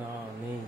না নেই।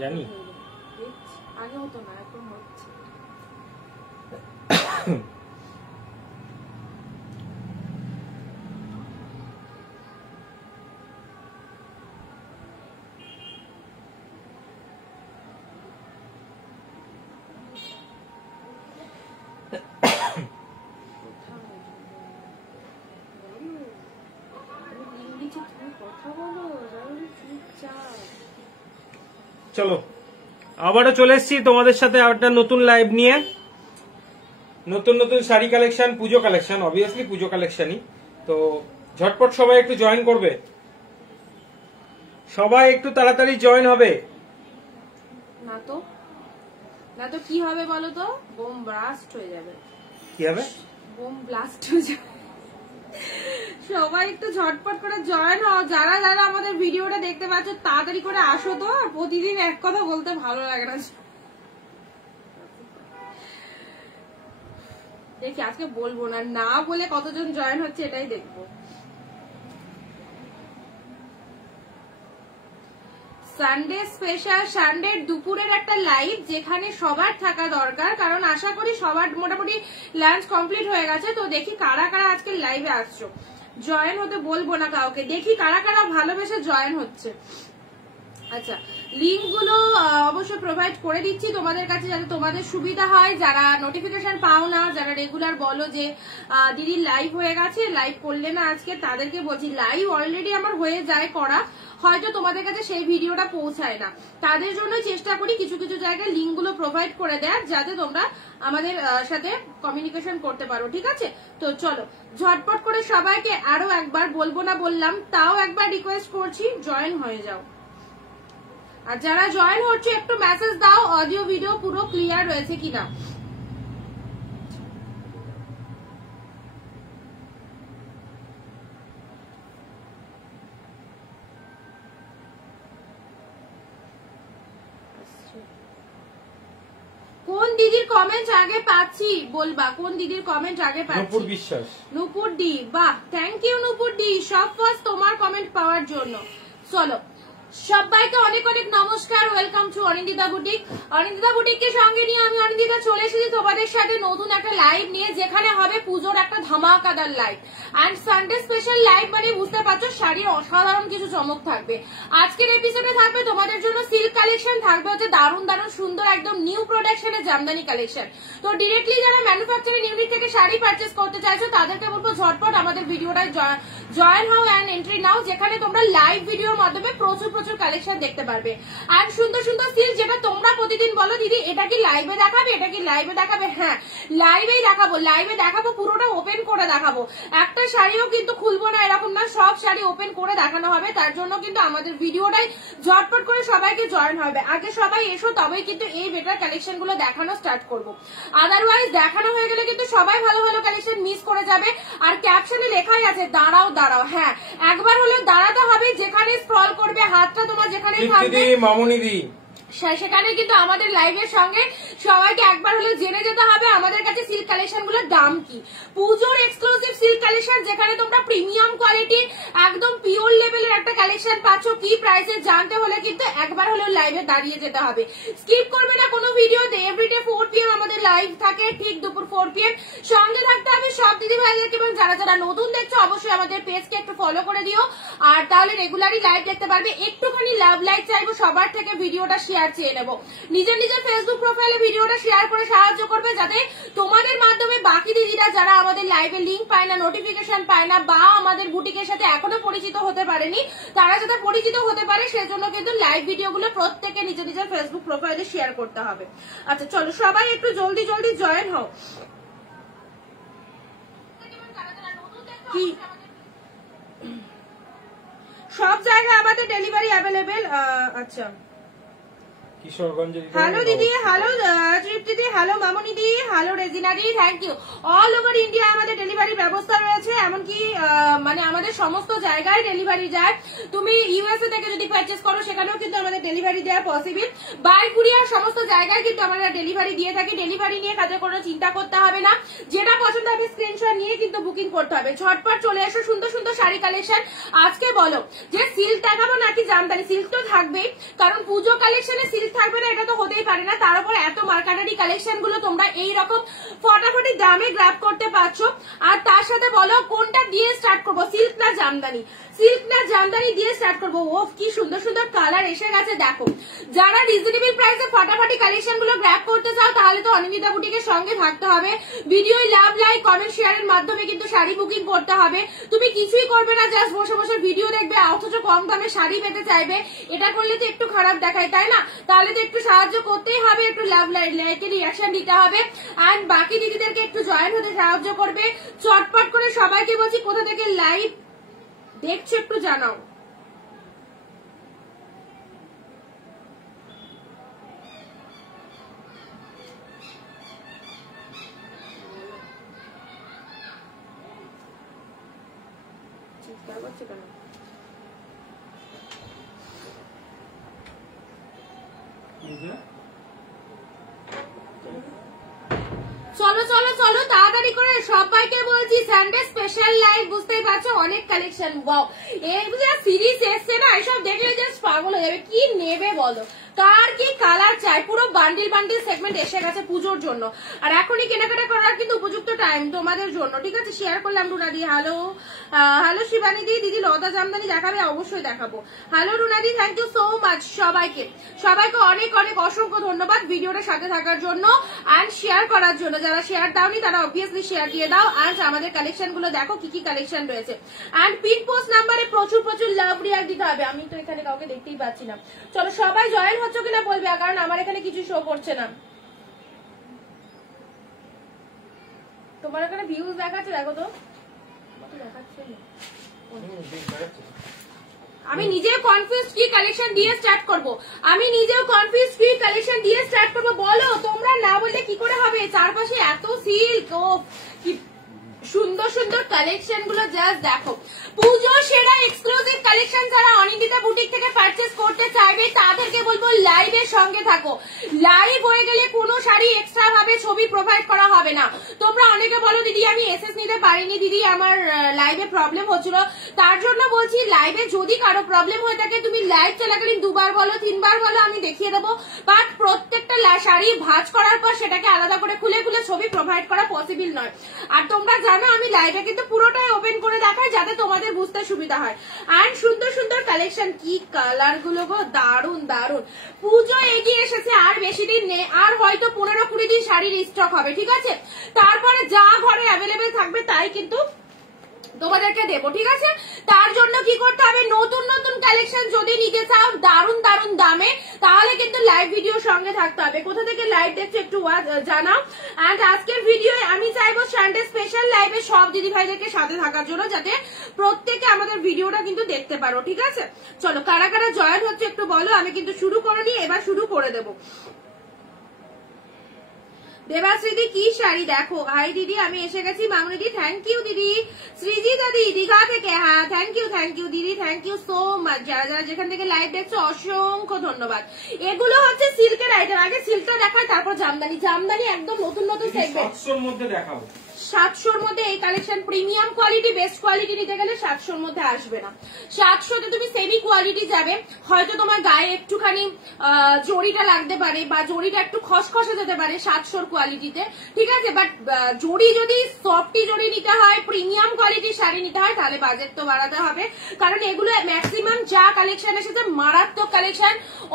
জানি আগে হতো না, এখন হচ্ছে। চলো আবারও চলে এসেছি তোমাদের সাথে একটা নতুন লাইভ নিয়ে। নতুন নতুন শাড়ি কালেকশন, পুজো কালেকশন, অবভিয়াসলি পুজো কালেকশনই। তো ঝটপট সবাই একটু জয়েন করবে, সবাই একটু তাড়াতাড়ি জয়েন হবে। না তো কি হবে বলো তো? বোম ব্লাস্ট হয়ে যাবে। কি হবে? বোম ব্লাস্ট হয়ে যাবে। সবাই একটু ঝটপট করে জয়েন হও। যারা যারা আমাদের ভিডিওটা দেখতে পাচ্ছ তাড়াতাড়ি করে আসো তো। প্রতিদিন এক কথা বলতে ভালো লাগে না। দেখি আজকে বলবো না, না বলে কতজন জয়েন হচ্ছে এটাই দেখবো। সানডে স্পেশাল, সানডের দুপুরের একটা লাইভ যেখানে সবার থাকা দরকার, কারণ আশা করি সবার মোটামুটি লাঞ্চ কমপ্লিট হয়ে গেছে। তো দেখি কারা কারা আজকে লাইভে আসছো। জয়েন হতে বলবো না কাউকে, দেখি কারা কারা ভালোবেসে জয়েন হচ্ছে। আচ্ছা, লিঙ্ক গুলো অবশ্যই প্রোভাইড করে দিচ্ছি তোমাদের কাছে যাতে তোমাদের সুবিধা হয়। যারা নোটিফিকেশন পাও না, যারা রেগুলার বলো যে দিদি লাইভ হয়ে গেছে, লাইভ করলে না আজকে, তাদেরকে বলছি লাইভ অলরেডি আমার হয়ে যায় করা, হয়তো তোমাদের কাছে সেই ভিডিওটা পৌঁছায় না। তাদের জন্য চেষ্টা করি কিছু কিছু জায়গায় লিঙ্ক গুলো প্রোভাইড করে দেওয়ার, যাতে তোমরা আমাদের সাথে কমিউনিকেশন করতে পারো। ঠিক আছে? তো চলো ঝটপট করে সবাইকে আরো একবার, বলবো না বললাম, তাও একবার রিকোয়েস্ট করছি, জয়েন হয়ে যাও। আর যারা জয়েন হচ্ছে একটু মেসেজ দাও অডিও ভিডিও পুরো ক্লিয়ার রয়েছে কিনা। কোন দিদির কমেন্ট আগে পাচ্ছি বলবা, কোন দিদির কমেন্ট আগে পাচ্ছি? নূপুর বিশ্বাস। নূপুর ডি, বাহ, থ্যাংক ইউ নূপুর ডি, সব ফার্স্ট তোমার কমেন্ট পাওয়ার জন্য। চলো সবাইকে অনেক অনেক নমস্কার, welcome to Anindita boutique. Anindita বুটিককে সঙ্গে নিয়ে আমি অনিন্দিতা চলে এসেছি তোমাদের সাথে নতুন একটা লাইভ নিয়ে, যেখানে হবে পুজোর একটা ধামাকাদার live. And Sunday special live মানে বুঝতে পারছো শাড়ির অসাধারণ কিছু চমক থাকবে। আজকের এপিসোডে থাকবে তোমাদের জন্য সিল্ক কালেকশন, থাকবে হচ্ছে দারুণ দারুণ সুন্দর একদম নিউ প্রোডাকশনের জামদানি কালেকশন। তো ডিরেক্টলি যারা ম্যানুফ্যাকচারিং ইউনিট থেকে শাড়ি পারচেস করতে চাইছো তাদেরকে বলবো ঝটপট আমাদের ভিডিওটায় জয়েন হও অ্যান্ড এন্ট্রি নাও, যেখানে তোমরা লাইভ ভিডিওর মাধ্যমে প্রচুর প্রচুর কালেকশন দেখতে পারবে। আর সুন্দর সুন্দর সিল্ক, যেটা তোমরা প্রতিদিন বলো দিদি এটা কি লাইভে দেখাবে, এটা কি লাইভে দেখাবে, হ্যাঁ লাইভেই দেখাবো, লাইভে দেখাবো, পুরোটা ওপেন করে দেখাবো। একটা শাড়িও কিন্তু খুলবো না এরকম না, সব শাড়ি ওপেন করে দেখানো হবে। তার জন্য কিন্তু আমাদের ভিডিওটাই ঝটপট করে সবাইকে জয়েন হবে। আগে সবাই এসো, তবেই কিন্তু এই বেটার কালেকশন গুলো দেখানো স্টার্ট করবো। আদারওয়াইজ দেখানো হয়ে গেলে কিন্তু সবাই ভালো ভালো কালেকশন মিস করে যাবে। আর ক্যাপশনে লেখাই আছে দাঁড়াও দাঁড়াও, হ্যাঁ একবার হলেও দাঁড়াতে হবে। যেখানে স্ক্রল করবে হাতটা তোমার যেখানে থাকবে, মামুনি দি সেখানে কিন্তু আমাদের লাইভের সঙ্গে সবাইকে একবার হলে জেনে যেতে হবে আমাদের কাছে সিল্ক কালেকশন গুলোর দাম কি। পুজোর এক্সক্লুসিভ সিল্ক কালেকশন যেখানে তোমরা প্রিমিয়াম কোয়ালিটি একদম পিওর লেভেলের একটা কালেকশন পাচ্ছ, কি প্রাইসে জানতে হলে কিন্তু একবার হলেও লাইভে দাঁড়িয়ে যেতে হবে। স্কিপ করবে না কোনো ভিডিওতে। এভরিডে 4 PM আমাদের লাইভ থাকে, ঠিক দুপুর 4 PM। সঙ্গে থাকতে হবে সব দিদি ভাইদেরকে, এবং যারা যারা নতুন দেখছো অবশ্যই আমাদের পেজকে একটু ফলো করে দিও, আর তাহলে রেগুলারই লাইভ দেখতে পারবে। একটুখানি লাভ লাইক চাইবো সবার থেকে, ভিডিওটা শেয়ার চেয়ে নেবো। নিজের নিজের ফেসবুক প্রোফাইলে ভিডিওটা শেয়ার করে সাহায্য করবে, যাতে তোমাদের মাধ্যমে বাকি দিদিরা যারা আমাদের লাইভে লিঙ্ক পায় না, নোটিফিকেশন পায় না, বা আমাদের বুটিকের সাথে এখনো পরিচিত হতে পারেনি, তারা যাতে পরিচিত হতে পারে সেজন্য কিন্তু লাইভ ভিডিওগুলো প্রত্যেকে নিজের নিজের ফেসবুক প্রোফাইলে শেয়ার করতে হবে। আচ্ছা চলো সবাই একটু জলদি জলদি জয়েন হও। কি সব জায়গায় আমাদের ডেলিভারি অ্যাভেলেবেল। আচ্ছা কিশোরগঞ্জের হ্যালো দিদি, হ্যালো তৃপ্তি দিদি, হ্যালো মামনি দি, হ্যালো রেজিনা দি, thank you. All over India আমাদের ডেলিভারি ব্যবস্থা রয়েছে, এমনকি মানে আমাদের সমস্ত জায়গায় ডেলিভারি যায়। তুমি ইউএসএ থেকে যদি পারচেস করো সেখানেও কিন্তু আমাদের ডেলিভারি দেওয়া পসিবল। বাই কুরিয়ার সমস্ত জায়গায় কিন্তু আমরা ডেলিভারি দিয়ে থাকি। ডেলিভারি নিয়ে কাজে কোনো চিন্তা করতে হবে না, যেটা পছন্দ হবে স্ক্রিনশট নিয়ে কিন্তু বুকিং করতে হবে। ঝটপট চলে এসো, সুন্দর সুন্দর শাড়ি কালেকশন। আজকে বলো যে সিল্ক দেখাবো নাকি জামদানি? সিল্ক তো থাকবেই, কারণ পুজো কালেকশনে সিল্ক থাকবে না এটা তো হতেই পারে না। তার উপর এত মার্কাটারি কালেকশন গুলো তোমরা এইরকম ফটাফটি দামে গ্র্যাব করতে পারছো। আর তার সাথে বলো কোনটা দিয়ে স্টার্ট করবো, সিল্ক না জামদানি? সিল্ক না জামদানি দিয়ে স্টার্ট করবো। ওফ কি সুন্দর সুন্দর কালার এসে গেছে দেখো। যারা রিজনেবল প্রাইসে ফটাফটি কালেকশন গুলো গ্র্যাব করতে চাও তাহলে তো অনিন্দিতা বুটিকের সঙ্গে থাকতে হবে। ভিডিও লাভ লাইক কমেন্ট শেয়ারের মাধ্যমে কিন্তু শাড়ি বুকিং করতে হবে। তুমি কিছুই করবে না, জাস্ট বসে বসে ভিডিও দেখবে অথচ কম দামে শাড়ি পেতে চাইবে। এটা করলে তো একটু খারাপ দেখায়, তাই না? তাহলে তো একটু সাহায্য করতেই হবে, একটু লাভ লাইকের রিয়াকশন দিতে হবে, এন্ড বাকি দিদিদেরকে একটু জয়েন হতে সাহায্য করবে। চটপট করে সবাইকে বলছি কোথা থেকে লাইভ দেখছো একটু জানাও। চিৎকার করছে কেন? চলো চলো চলো তাড়াতাড়ি করে সবাইকে বলছি সানডে স্পেশাল লাইভ। বুঝতেই পারছো অনেক কালেকশন। ওয়াও, এই যে সিরিজ এসছে না, এসব দেখলে জাস্ট পাগল হয়ে যাবে। কি নেবে বলো, কার কি কালার চাই? পুরো বান্ডিল বান্ডিল সেগমেন্ট এসে গেছে পুজোর জন্য, আর এখনই কেনাকাটা করার কিন্তু উপযুক্ত টাইম তোমাদের জন্য। ঠিক আছে, শেয়ার করলাম রুনাদি। হ্যালো হ্যালো শিবানী দি, দিদি লতা জামদানি দেখাবে? অবশ্যই দেখাবো। হ্যালো রুনাদি, থ্যাংক ইউ সো মাচ। সবাইকে অনেক অনেক অসংখ্য ধন্যবাদ ভিডিওটার সাথে থাকার জন্য অ্যান্ড শেয়ার করার জন্য। যারা শেয়ার দাওনি তারা অবভিয়াসলি শেয়ার দিয়ে দাও। অ্যান্ড আমাদের কালেকশন গুলো দেখো কি কি কালেকশন রয়েছে। অ্যান্ড পিন পোস্ট নাম্বারে প্রচুর প্রচুর লাভ রিয়াক্ট দিতে হবে। আমি তো এখানে কাউকে দেখতেই পাচ্ছি না। চলো সবাই জয়েন হচ্ছে কিনা বলবে, কারণ আমার এখানে কিছু শো করছে না। তোমার এখানে ভিউজ দেখাচ্ছে? দেখো তো দেখাচ্ছে। আমি নিজেও কনফিউজ কি কালেকশন দিয়ে স্টার্ট করব। বলো তোমরা না বললে কি করে হবে? চারপাশে এত সিল্ক, ও কি সুন্দর সুন্দর কালেকশন গুলো জাস্ট দেখো। পুজো সেরা এক্সক্লুসিভ কালেকশন যারা অনিন্দিতা বুটিক থেকে পারচেস করতে চাইবে তাদেরকে বলবো লাইভের সঙ্গে থাকো। লাইভ হয়ে গেলে কোনো শাড়ি এক্সট্রা ভাবে ছবি প্রোভাইড করা হবে না। তোমরা অনেকে বলো দিদি আমি এসএস নিতে পারিনি, দিদি আমার লাইভে প্রবলেম হচ্ছিল। তার জন্য বলছি লাইভে যদি কারো প্রবলেম হয়ে থাকে তুমি লাইভ চলাকালীন 2 বার বলো 3 বার বলো, আমি দেখিয়ে দেবো। বাট প্রত্যেকটা শাড়ি ভাঁজ করার পর সেটাকে আলাদা করে খুলে খুলে ছবি প্রোভাইড করা পসিবল নয়। আর তোমরা জানো আমি লাইভে কিন্তু পুরোটাই ওপেন করে দেখাই যাতে তোমাদের বুঝতে সুবিধা হয়। আর সুন্দর সুন্দর কালেকশন, কি কালার গুলো গো, দারুন দারুন। পুজো এগিয়ে এসেছে, আর বেশি দিন নেই, আর হয়তো 15-20 দিন শাড়ির স্টক হবে। ঠিক আছে, তারপরে যা ঘরে অ্যাভেলেবেল থাকবে তাই কিন্তু তোমাদেরকে দেবো। ঠিক আছে, তার জন্য কি করতে হবে, নতুন নতুন কালেকশন যদি নিতে চাও দারুন দারুন দামে, তাহলে কিন্তু লাইভ ভিডিও সঙ্গে থাকতে হবে। কোথা থেকে লাইভ দেখছো একটু জানাও। এন্ড আজকের ভিডিও আমি চাইবো সানডে স্পেশাল লাইভে সব দিদি ভাইদেরকে সাথে থাকার জন্য, যাতে প্রত্যেকে আমাদের ভিডিওটা কিন্তু দেখতে পারো। ঠিক আছে, চলো কারা কারা জয়েন হচ্ছে একটু বলো। আমি কিন্তু শুরু করে নিই, এবার শুরু করে দেবো। দেবাশ্রীদি কি শাড়ি দেখো। হাই দিদি, আমি এসে গেছি। মামুনিদি থ্যাংক ইউ দিদি। সৃজিতা দি দীঘা থেকে, হ্যাঁ থ্যাংক ইউ দিদি, থ্যাংক ইউ সো মাচ। যারা যারা যেখান থেকে লাইভ দেখছো অসংখ্য ধন্যবাদ। এগুলো হচ্ছে সিল্কের আইটেম। আগে সিল্কটা দেখায়, তারপর জামদানি। জামদানি একদম নতুন নতুন সেগমেন্ট। 700 এর মধ্যে দেখাবো। 700 মধ্যে এই collection premium quality, best quality নিতে গেলে 700 মধ্যে আসবে না। 700 তুমি সেমি কোয়ালিটি যাবে, হয়তো তোমার গায়ে একটুখানি জড়িটা লাগতে পারে বা জড়িটা একটু খসখসে যেতে পারে 700 কোয়ালিটিতে, ঠিক আছে। বাট জড়ি যদি সফটি জড়ি নিতে হয়, প্রিমিয়াম কোয়ালিটির শাড়ি নিতে হয়, তাহলে বাজেট তো বাড়াতে হবে। কারণ এগুলো ম্যাক্সিমাম যা কালেকশন এসেছে মারাত্মক কালেকশন,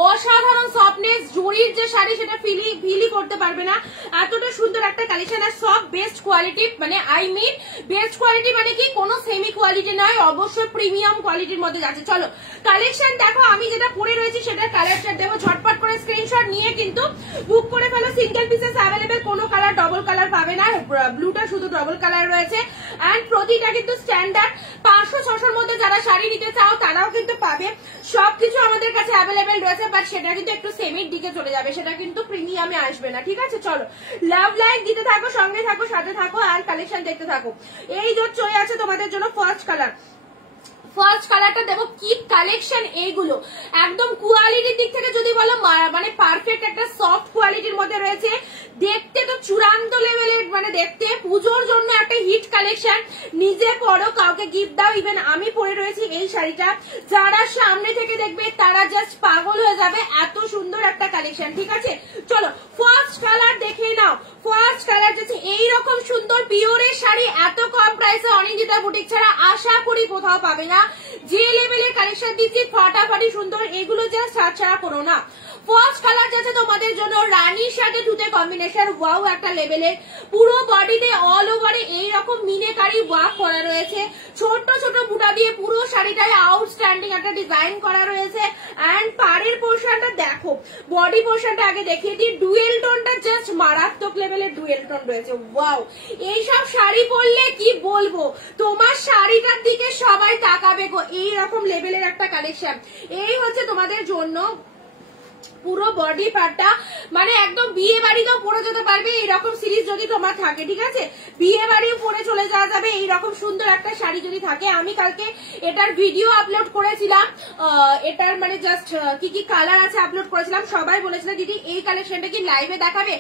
অসাধারণ সফটনেস। জড়ির যে শাড়ি সেটা ফিলি করতে পারবে না, এতটা সুন্দর একটা কালেকশন। আর সব বেস্ট কোয়ালিটি, মানে আই মিন বেস্ট কোয়ালিটি মানে কি কোনো সেমি কোয়ালিটি নয়, অবশ্যই প্রিমিয়াম কোয়ালিটির মধ্যে যাচ্ছে। চলো কালেকশন দেখো। আমি যেটা পরে রয়েছি সেটার কালারটা দেবো, ঝটপট করে স্ক্রিনশট নিয়ে কিন্তু বুক করে ফেলো। সিঙ্গেল পিসেস অ্যাভেলেবেল, কোনো কালার ডবল কালার পাবে না। ব্লুটা শুধু ডবল কালার রয়েছে। এন্ড প্রতিটা কিন্তু স্ট্যান্ডার্ড 500-600 মধ্যে যারা শাড়ি নিতে চাও তারাও কিন্তু পাবে। সবকিছু আমাদের কাছে অ্যাভেলেবেল রয়েছে, বাট সেটা কিন্তু একটু সেমির দিকে চলে যাবে, সেটা কিন্তু প্রিমিয়ামে আসবে না, ঠিক আছে। চলো লাভ লাইক দিতে থাকো, সঙ্গে থাকো, সাথে থাকো আর কালেকশন দেখতে থাকো। এই যে চলে আছে তোমাদের জন্য ফার্স্ট কালার। ফার্স্ট কালারটা দেবো, কি কালেকশন এইগুলো। একদম কোয়ালিটির দিক থেকে যদি বলো মানে পারফেক্ট একটা সফট কোয়ালিটির মধ্যে রয়েছে। দেখতে তো চূড়ান্ত লেভেলের, মানে দেখতে পুজোর জন্য একটা হিট কালেকশন। নিজে পরো, কাউকে গিফট দাও। ইভেন আমি পরে রয়েছি এই শাড়িটা, যারা সামনে থেকে দেখবে তারা জাস্ট পাগল হয়ে যাবে, এত সুন্দর একটা কালেকশন, ঠিক আছে। চলো ফার্স্ট কালার দেখে নাও। ফার্স্ট কালার যাচ্ছে এইরকম সুন্দর পিওরের শাড়ি এত কম প্রাইসে অনিন্দিতা বুটিক ছাড়া আশা করি কোথাও পাবে না। যে লেভেলের কালেকশন দিচ্ছি ফাটাফাটি সুন্দর, এগুলো জাস্ট ছাড়া করো না। ফার্স্ট কালার যাচ্ছে তোমাদের জন্য রানীর সাথে তুতে কম্বিনেশন, ওয়াও একটা লেভেলের। পুরো বডিতে অল ওভারে এইরকম মিনেকারি ওয়ার্ক করা রয়েছে, ছোট ছোট বুটা দিয়ে পুরো শাড়িটায় আউটস্ট্যান্ডিং একটা ডিজাইন করা রয়েছে। এন্ড পাড়ের পোর্শনটা দেখো, বডি পোর্শনটা আগে দেখিয়ে দিই। ডুয়েল টোনটা জাস্ট মারাত্মক লেভেলের ডুয়েল টোন রয়েছে, ওয়াও। এইসব শাড়ি পরলে কি বলবো, তোমার শাড়িটার দিকে সবাই তাকাবে গো, এইরকম লেভেলের একটা কালেকশন। এই হচ্ছে তোমাদের জন্য পুরো বডি পার্টটা, মানে একদম বিয়ে বাড়িতেও পরে যেতে পারবে এইরকম সিরিজ যদি তোমার থাকে, ঠিক আছে। বিয়ে বাড়িও পরে চলে যাওয়া যাবে এইরকম সুন্দর একটা শাড়ি যদি থাকে। আমি কালকে এটার ভিডিও আপলোড করেছিলাম, এটার মানে জাস্ট কি কি কালার আছে আপলোড করেছিলাম। সবাই বলেছিল দিদি এই কালেকশনটা কি লাইভে দেখাবে।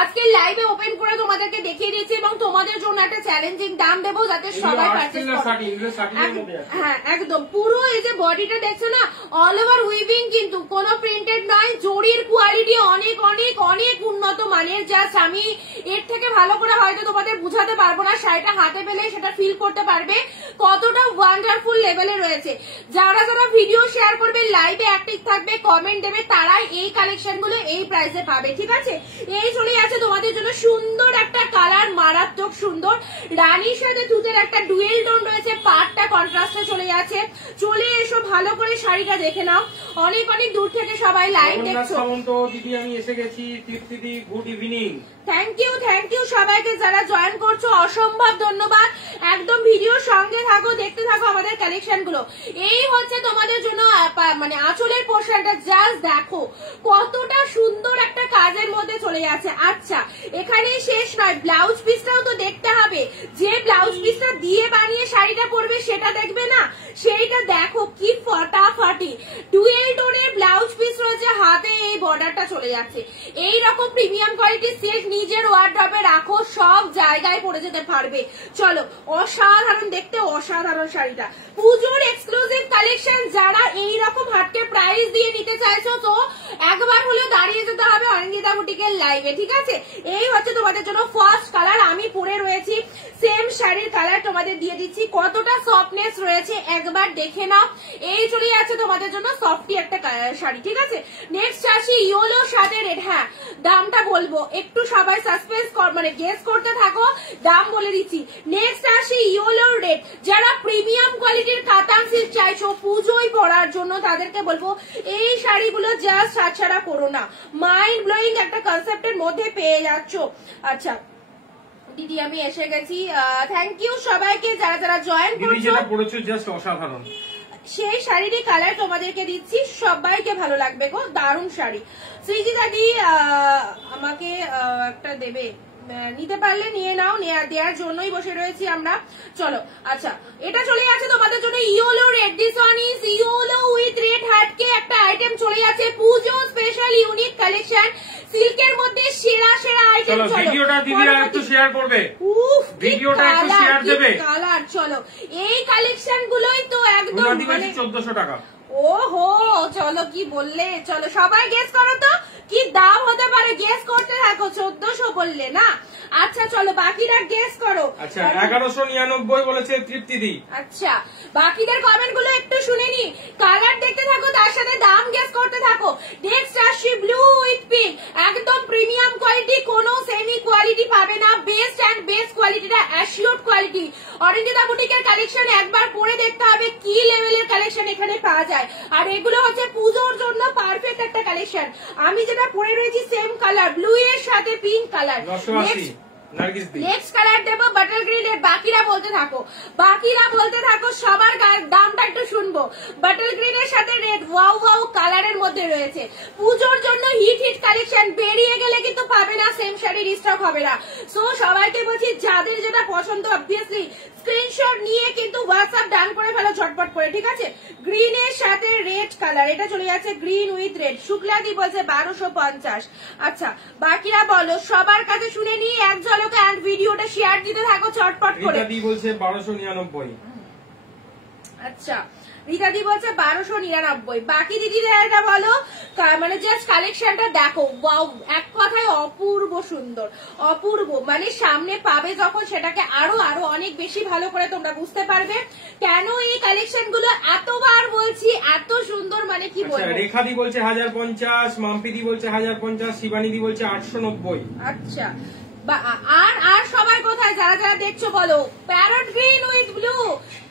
আজকে লাইভে ওপেন করে তোমাদেরকে দেখিয়ে দিয়েছি এবং তোমাদের জন্য একটা চ্যালেঞ্জিং দাম দেবো যাতে সবাই পারচেজ করে। হ্যাঁ একদম, পুরো এই যে বডিটা দেখছো না, অল ওভার উইভিং, কিন্তু কোনো প্রিন্টেড নয়। জরির কোয়ালিটি অনেক অনেক অনেক উন্নত মানের, জাস্ট আমি এর থেকে ভালো করে হয়তো তোমাদের বুঝাতে পারবো না। শাড়িটা হাতে পেলে সেটা ফিল করতে পারবে কতটা ওয়ান্ডারফুল লেভেলে রয়েছে। যারা যারা ভিডিও শেয়ার করবে, লাইভে অ্যাক্টিভ থাকবে, কমেন্ট দেবে, তারাই এই কালেকশন গুলো এই প্রাইসে পাবে, ঠিক আছে। এই চলে আছে তোমাদের জন্য সুন্দর একটা কালার, মারাত্মক সুন্দর। রানীর সাথে তুতের একটা ডুয়েল টোন রয়েছে, পাটটা কন্ট্রাস্টে চলে যাচ্ছে। চলে এসো, ভালো করে শাড়িটা দেখে নাও। অনেক অনেক দূর থেকে সবাই লাইভ দেখছো। দিদি আমি এসে গেছি। তৃপ্তিদি গুড ইভিনিং। থ্যাংক ইউ সবাইকে যারা জয়েন করছো, অসম্ভব ধন্যবাদ। একদম ভিডিওর সঙ্গে থাকো, দেখতে থাকো আমাদের কালেকশন গুলো। এই হচ্ছে তোমাদের জন্য মানে আঁচলের পোর্শনটা, জাস্ট দেখো কতটা সুন্দর একটা কাজের মধ্যে চলে যাচ্ছে। আচ্ছা এখানেই শেষ নয়, ব্লাউজ পিসটাও তো দেখতে হবে। যে ব্লাউজ পিসটা দিয়ে বানিয়ে শাড়িটা পরবে সেটা দেখবে না, সেইটা দেখো কি ফটাফটি ডুয়েল টোনের ব্লাউজ পিস রয়েছে, হাতে এই বর্ডারটা চলে যাচ্ছে। এইরকম প্রিমিয়াম কোয়ালিটির সিল্ক নিজের ওয়ার্ড্রবে রাখো, সব জায়গায় পরে যেতে পারবে। চলো অসাধারণ দেখতে, অসাধারণ শাড়িটা পুজোর এক্সক্লুসিভ কালেকশন। যারা এইরকম হাটকে প্রাইস দিয়ে নিতে চাইছো তো একবার হলেও দাঁড়িয়ে যেতে হবে অনিন্দিতা বুটিকের লাইভে, ঠিক আছে। এই হচ্ছে তোমাদের জন্য ফার্স্ট কালার। আমি পরে রয়েছি সেম শাড়ির কালার তোমাদের দিয়ে দিচ্ছি, কতটা সফটনেস রয়েছে একবার দেখে নাও। এই চলে যাচ্ছে তোমাদের জন্য সফটি একটা শাড়ি, ঠিক আছে। নেক্সট আসি ইয়েলো সাথে রেড। হ্যাঁ দামটা বলবো, একটু সবাই সাসপেন্স মানে গেস করতে থাকো, দাম বলে দিচ্ছি। নেক্সট আসি ইয়েলো রেড। যারা প্রিমিয়াম কোয়ালিটির কাতান সিল্ক চাইছো পুজোয় পরার জন্য, তাদেরকে বলবো এই শাড়িগুলো জাস্ট ছাড়া করো না, মাইন্ড ব্লোয়িং একটা কনসেপ্টের মধ্যে পেয়ে যাচ্ছ। আচ্ছা দিদি আমি এসে গেছি। থ্যাংক ইউ সবাইকে যারা যারা জয়েন করছো। যেটা পড়েছো জাস্ট অসাধারণ। সেই শাড়িরই কালার তোমাদেরকে দিচ্ছি, সবাইকে ভালো লাগবে গো, দারুণ শাড়ি। সৃজি দাদি আমাকে একটা দেবে, নিতে পারলে নিয়ে নাও, দেওয়ার জন্যই বসে রয়েছি আমরা। চলো আচ্ছা, এটা চলে যাচ্ছে তোমাদের জন্য yellow red, this one is yellow with red হার্টকে একটা আইটেম চলে যাচ্ছে, পুজো স্পেশাল ইউনিক কালেকশন, সিল্কের মধ্যে সেরা সেরা আইটেম। চলো ভিডিওটা দিদিরা একটু শেয়ার করবে, ভিডিওটা একটু শেয়ার দেবে। কালার চলো, এই কালেকশন গুলোই তো একদম মানে 1400 টাকা। ওহো চলো, কি বললে, চলো সবাই গেস করো তো কি দাম হতে পারে, গেস করতে থাকো। 1400 বললে না, আচ্ছা চলো বাকিরা গেস করো। আচ্ছা 1199 বলেছে তৃপ্তিদি। আচ্ছা বাকিদের কমেন্ট গুলো একটু শুনে নি, কালার দেখতে থাকো, তার সাথে দাম গেস করতে থাকো। নেক্সট আসছি ব্লু উইথ পিঙ্ক, একদম প্রিমিয়াম কোয়ালিটি, কোনো সেমি কোয়ালিটি পাবে না, বেস্ট এন্ড বেস্ট কোয়ালিটিটা অ্যাসিওরড কোয়ালিটি। অরিন্দিতা বুটিকের কালেকশন একবার পরে দেখতে হবে কি লেভেলের কালেকশন এখানে পাওয়া যায়, আর এগুলো হচ্ছে পুজোর জন্য পারফেক্ট একটা কালেকশন। আমি যেটা পরে রয়েছি সেম কালার, ব্লু এর সাথে পিঙ্ক কালার। নেক্সট কালার দেবো বাটার গ্রিন এর, বাকিরা বলতে থাকো, বাকিরা বলতে থাকো, সবার দামটা একটু শুনবো। বাটার গ্রিন এর সাথে রেড, ওয়াও ওয়াও কালারের মধ্যে রয়েছে, পুজোর জন্য হিট হিট কালেকশন, বেরিয়ে গেলে কিন্তু পাবে না, সেম শাড়ি রিস্টক হবে না। সো সবাইকে বলছি যাদের যেটা পছন্দ অবভিয়াসলি স্ক্রিনশট নিয়ে কিন্তু হোয়াটসঅ্যাপ ডান করে ফেলো ঝটপট করে, ঠিক আছে। গ্রিন এর সাথে রেড কালার, এটা চলে যাচ্ছে গ্রিন উইথ রেড। শুক্লাদি বলছে 1250। আচ্ছা বাকিরা বলো, সবার কাছে শুনে নিয়ে এক ঝলকে এন্ড ভিডিওটা শেয়ার দিতে থাকো ঝটপট করে। রিতাদি বলছে 1299। আচ্ছা রিতাদি বলছে 1299। বাকি দিদিরা এটা বলো, মানে জাস্ট কালেকশনটা দেখো, ওয়াও, এক কথায় অপূর্ব সুন্দর, অপূর্ব, মানে সামনে পাবে যখন সেটাকে আরো আরো অনেক বেশি ভালো করে তোমরা বুঝতে পারবে কেন এই কালেকশন গুলো এতবার বলছি এত সুন্দর, মানে কি বলবো। রেখাদি বলছে 1050, মাম্পিদি বলছে 1050, শিবানীদি বলছে 890। আচ্ছা আর সবাই কোথায়, যারা যারা দেখছো বলো। প্যারট গ্রিন উইথ ব্লু,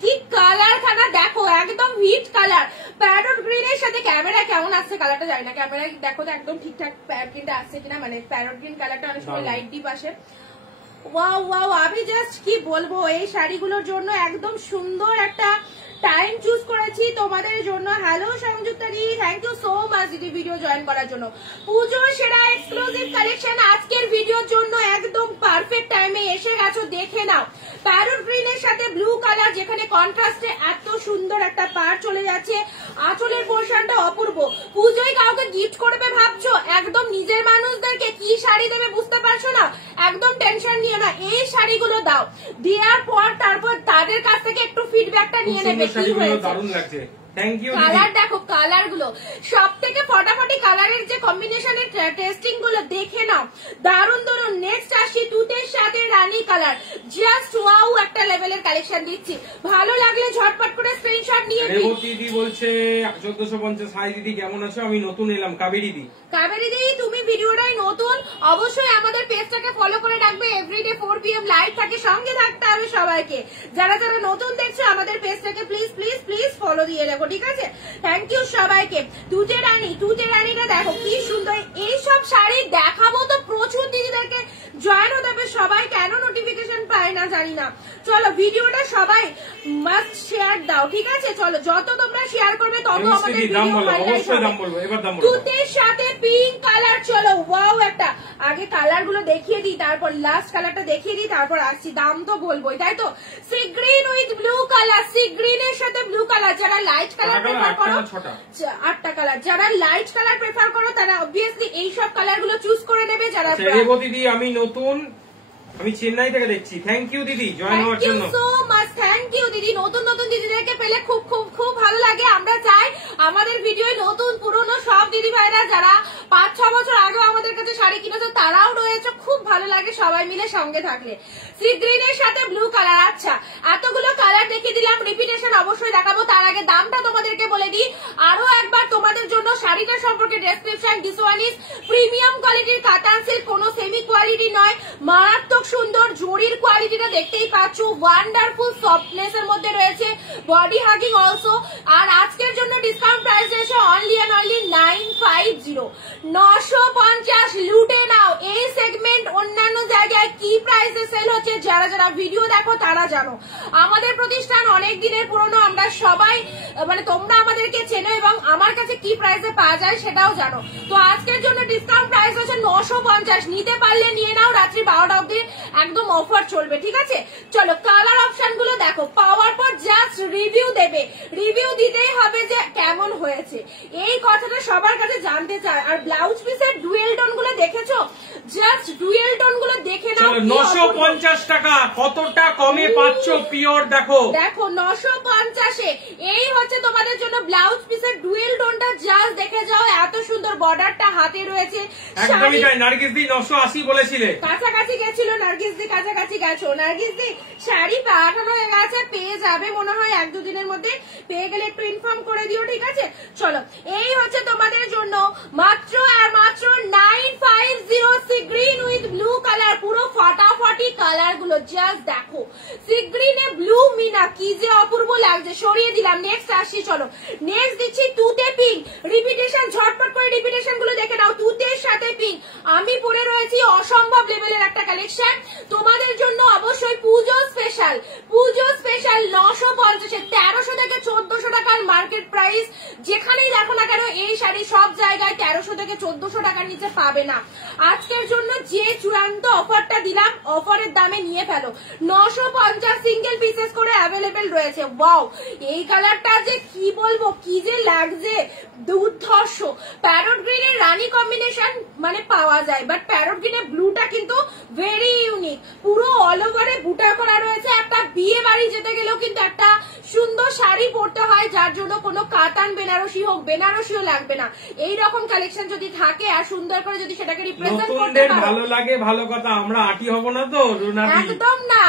কি কালার খানা দেখো, একদম হিট কালার। প্যারট গ্রিন এর সাথে ক্যামেরা কেমন আসছে কালারটা জানি না, ক্যামেরা দেখো তো একদম ঠিকঠাক প্যারট গ্রিনটা আসছে কিনা, মানে প্যারট গ্রিন কালারটা অনেক সময় লাইট ডিপ আসে। ওয়াও ওয়াও, আমি জাস্ট কি বলবো, এই শাড়িগুলোর জন্য একদম সুন্দর একটা টাইম চুজ করেছি তোমাদের জন্য। হ্যালো সংযুক্তা দি, থ্যাংক ইউ সো মাচ দিদি ভিডিও জয়েন করার জন্য। পুজোর সেরা এক্সক্লুসিভ কালেকশন আজকের ভিডিওর জন্য একদম পারফেক্ট টাইমে এসে গেছো, দেখে নাও। প্যারট গ্রিন এর সাথে ব্লু কালার, যেখানে কন্ট্রাস্টে এত সুন্দর একটা পার চলে যাচ্ছে, আঁচলের পোর্শনটা অপূর্ব। পুজোয় কাউকে গিফট করবে ভাবছো, একদম নিজের মানুষদেরকে কি শাড়ি দেবে বুঝতে পারছো না, একদম টেনশন নিও না, এই শাড়িগুলো দাও, দেওয়ার পর তারপর তাদের কাছ থেকে একটু ফিডব্যাকটা নিয়ে নেবে কি হয়েছে। দারুণ লাগছে, থ্যাংক ইউ। কালার দেখো, কালার গুলো সব থেকে ফটাফটি কালারের যে কম্বিনেশনের টেস্টিং গুলো দেখে নাও, দারুণ দারুণ। নেক্সট আসি তুতের সাথে রানী কালার, জাস্ট ওয়াও একটা লেভেলের কালেকশন দিচ্ছি, ভালো লাগলে ঝটপট করে স্ক্রিনশট নিয়ে নিন। রেবতী দি বলছে 1450। হাই দিদি কেমন আছো, আমি নতুন এলাম। কাবেরী দি, কাবেরী দিদি তুমি ভিডিওটাই নতুন, অবশ্যই আমাদের পেজটাকে ফলো করে রাখবে, এভরিডে 4 PM লাইভ থাকে, সঙ্গে থাকতে হবে সবাইকে। যারা যারা নতুন দেখছো আমাদের পেজটাকে প্লিজ প্লিজ প্লিজ ফলো দিয়ে রাখো, ঠিক আছে। থ্যাংক ইউ সবাইকে। তুতে রানী, তুতে রানীটা দেখো কি সুন্দর, এইসব শাড়ি দেখাবো তো প্রচুর দিদিদেরকে জয়েন হতে হবে, সবাই কেন নোটিফিকেশন পায় না জানি না। চলো ভিডিওটা সবাই মাস্ট শেয়ার দাও, ঠিক আছে। চলো যত তোমরা শেয়ার করবে তত আমাদের ভিডিও হাইলাইট হবে। তুতের সাথে পিঙ্ক কালার, চলো ওয়াও একটা, আগে কালার গুলো দেখিয়ে দিই, তারপর লাস্ট কালারটা দেখিয়ে দিই, তারপর আসছি, দাম তো বলবোই, তাই তো। Sea green with blue colour, sea green এর সাথে ব্লু কালার, যারা লাইট কালার প্রেফার করো, 8টা কালার, যারা লাইট কালার প্রেফার করো তারা অবভিয়াসলি এইসব কালার গুলো চুজ করে নেবে। যারা দিদি আমি নতুন, আমি চেন্নাই থেকে দেখছি, থ্যাংক ইউ দিদি জয়েন হওয়ার জন্য। সো মাচ থ্যাংক ইউ দিদি, নতুন নতুন দিদিদেরকে পেলে খুব খুব খুব ভালো লাগে। আমরা চাই আমাদের ভিডিও নতুন পুরনো সব দিদি ভাইরা যারা 5-6 বছর আগে আমাদের কাছে শাড়ি কিনেছো তারাও রয়েছে, খুব ভালো লাগে সবাই মিলে সঙ্গে থাকলে। সি গ্রিন এর সাথে ব্লু কালার, আচ্ছা এতগুলো কালার দেখিয়ে দিলাম, রিপিটেশন অবশ্যই দেখাবো, তার আগে দামটা তোমাদেরকে বলে দিই আরো একবার তোমাদের জন্য। শাড়িটা সম্পর্কে description, this one is premium কোয়ালিটির কাতান সিল্ক, কোনো সেমি কোয়ালিটি নয়, মারাত্মক সুন্দর জরির কোয়ালিটিটা দেখতেই পাচ্ছ, ওয়ান্ডারফুল সফটনেস এর মধ্যে রয়েছে, বডি হাগিং অলসো। আর আজকের জন্য ডিসকাউন্ট প্রাইস রয়েছে অনলি এন্ড অনলি 950, 950। লুটে নাও এই সেগমেন্ট, অন্যান্য জায়গায় কি প্রাইসে সেল হচ্ছে, যারা যারা ভিডিও দেখো তারা জানো। আমাদের প্রতিষ্ঠান অনেক দিনের পুরনো, আমরা সবাই মানে তোমরা আমাদেরকে চেনো এবং আমার কাছে কি প্রাইসে পাওয়া যায় সেটাও জানো। তো আজকের জন্য ডিসকাউন্ট প্রাইস হচ্ছে 950, নিতে পারলে নিয়ে নাও, রাত্রি 12টা অবধি একদম অফার চলবে, ঠিক আছে? চলো কালার অপশন গুলো দেখো, পাওয়ার পর জাস্ট রিভিউ দেবে, রিভিউ দিতেই হবে যে কেমন হয়েছে, এই কথাটা সবার কাছে জানতে চায়। আর ব্লাউজ পিসের ডুয়েল টোন গুলো দেখেছো, জাস্ট ডুয়েল টোন গুলো দেখে নাও। 950 টাকা কতটা কমে পাচ্ছ পিওর, দেখো দেখো 950-এ এই হচ্ছে তোমাদের জন্য ব্লাউজ পিসের ডুয়েল টোনটা, জাস্ট দেখে যাও, এত সুন্দর বর্ডারটা হাতে রয়েছে। একদমই তাই। নার্গিস দি 980 বলেছিলে, কাছাকাছি গেছিল নার্গিস দি, কাছাকাছি গেছো নার্গিস দি। শাড়ি পাঠানো হয়ে গেছে, পেয়ে যাবে মনে হয় 1-2 দিনের মধ্যে, পেয়ে গেলে একটু ইনফর্ম করে দিও, ঠিক আছে? চলো এই হচ্ছে তোমাদের জন্য মাত্র আর মাত্র 950 গ্রিন উইথ ব্লু কালার, পুরো ফাটাফাটি কালার গুলো, জাস্ট দেখো সি গ্রিনে ব্লু মিনা, কি যে অপূর্ব লাগছে। সরিয়ে দিলাম, নেক্সট আসছি। চলো নেক্সট দিচ্ছি তুতে পিঙ্ক, রিপিটেশন, ঝটপট করে রিপিটেশন গুলো দেখে নাও। তুতের সাথে পিঙ্ক, আমি পরে রয়েছি অসম্ভব লেভেলের একটা কালেকশন তোমাদের জন্য, অবশ্যই পুজো স্পেশাল, পুজো স্পেশাল 950-এ 1300 থেকে 1400 টাকার মার্কেট প্রাইস। যেখানেই দেখো না কেন এই শাড়ি সব জায়গায় 1300 থেকে 1400 টাকার নিচে পাবে না। আজকের জন্য যে চূড়ান্ত অফারটা দিলাম, অফারের দামে নিয়ে ফেলো। 950 সিঙ্গেল পিসেস করে অ্যাভেলেবেল রয়েছে। ওয়াও, এই কালারটা যে কি বলবো, কি যে লাগছে, দুর্ধর্ষ। প্যারট গ্রিনের রানী কম্বিনেশন মানে পাওয়া যায়, বাট প্যারট গ্রিনের ব্লুটা কিন্তু ভেরি ইউনিক, পুরো অল ওভারে বুটা করা রয়েছে। একটা বিয়ে বাড়ি যেতে গেলেও কিন্তু একটা সুন্দর শাড়ি পরতে হয়, যার জন্য কোনো কাতান বেনারসি হোক, বেনারসিও লাগবে না। এইরকম কালেকশন যদি থাকে আর সুন্দর করে যদি সেটাকে রিপ্রেজেন্ট করতে পারো, ভালো লাগে, ভালো কথা। আমরা আটি হব না তো রুনাদি, একদম না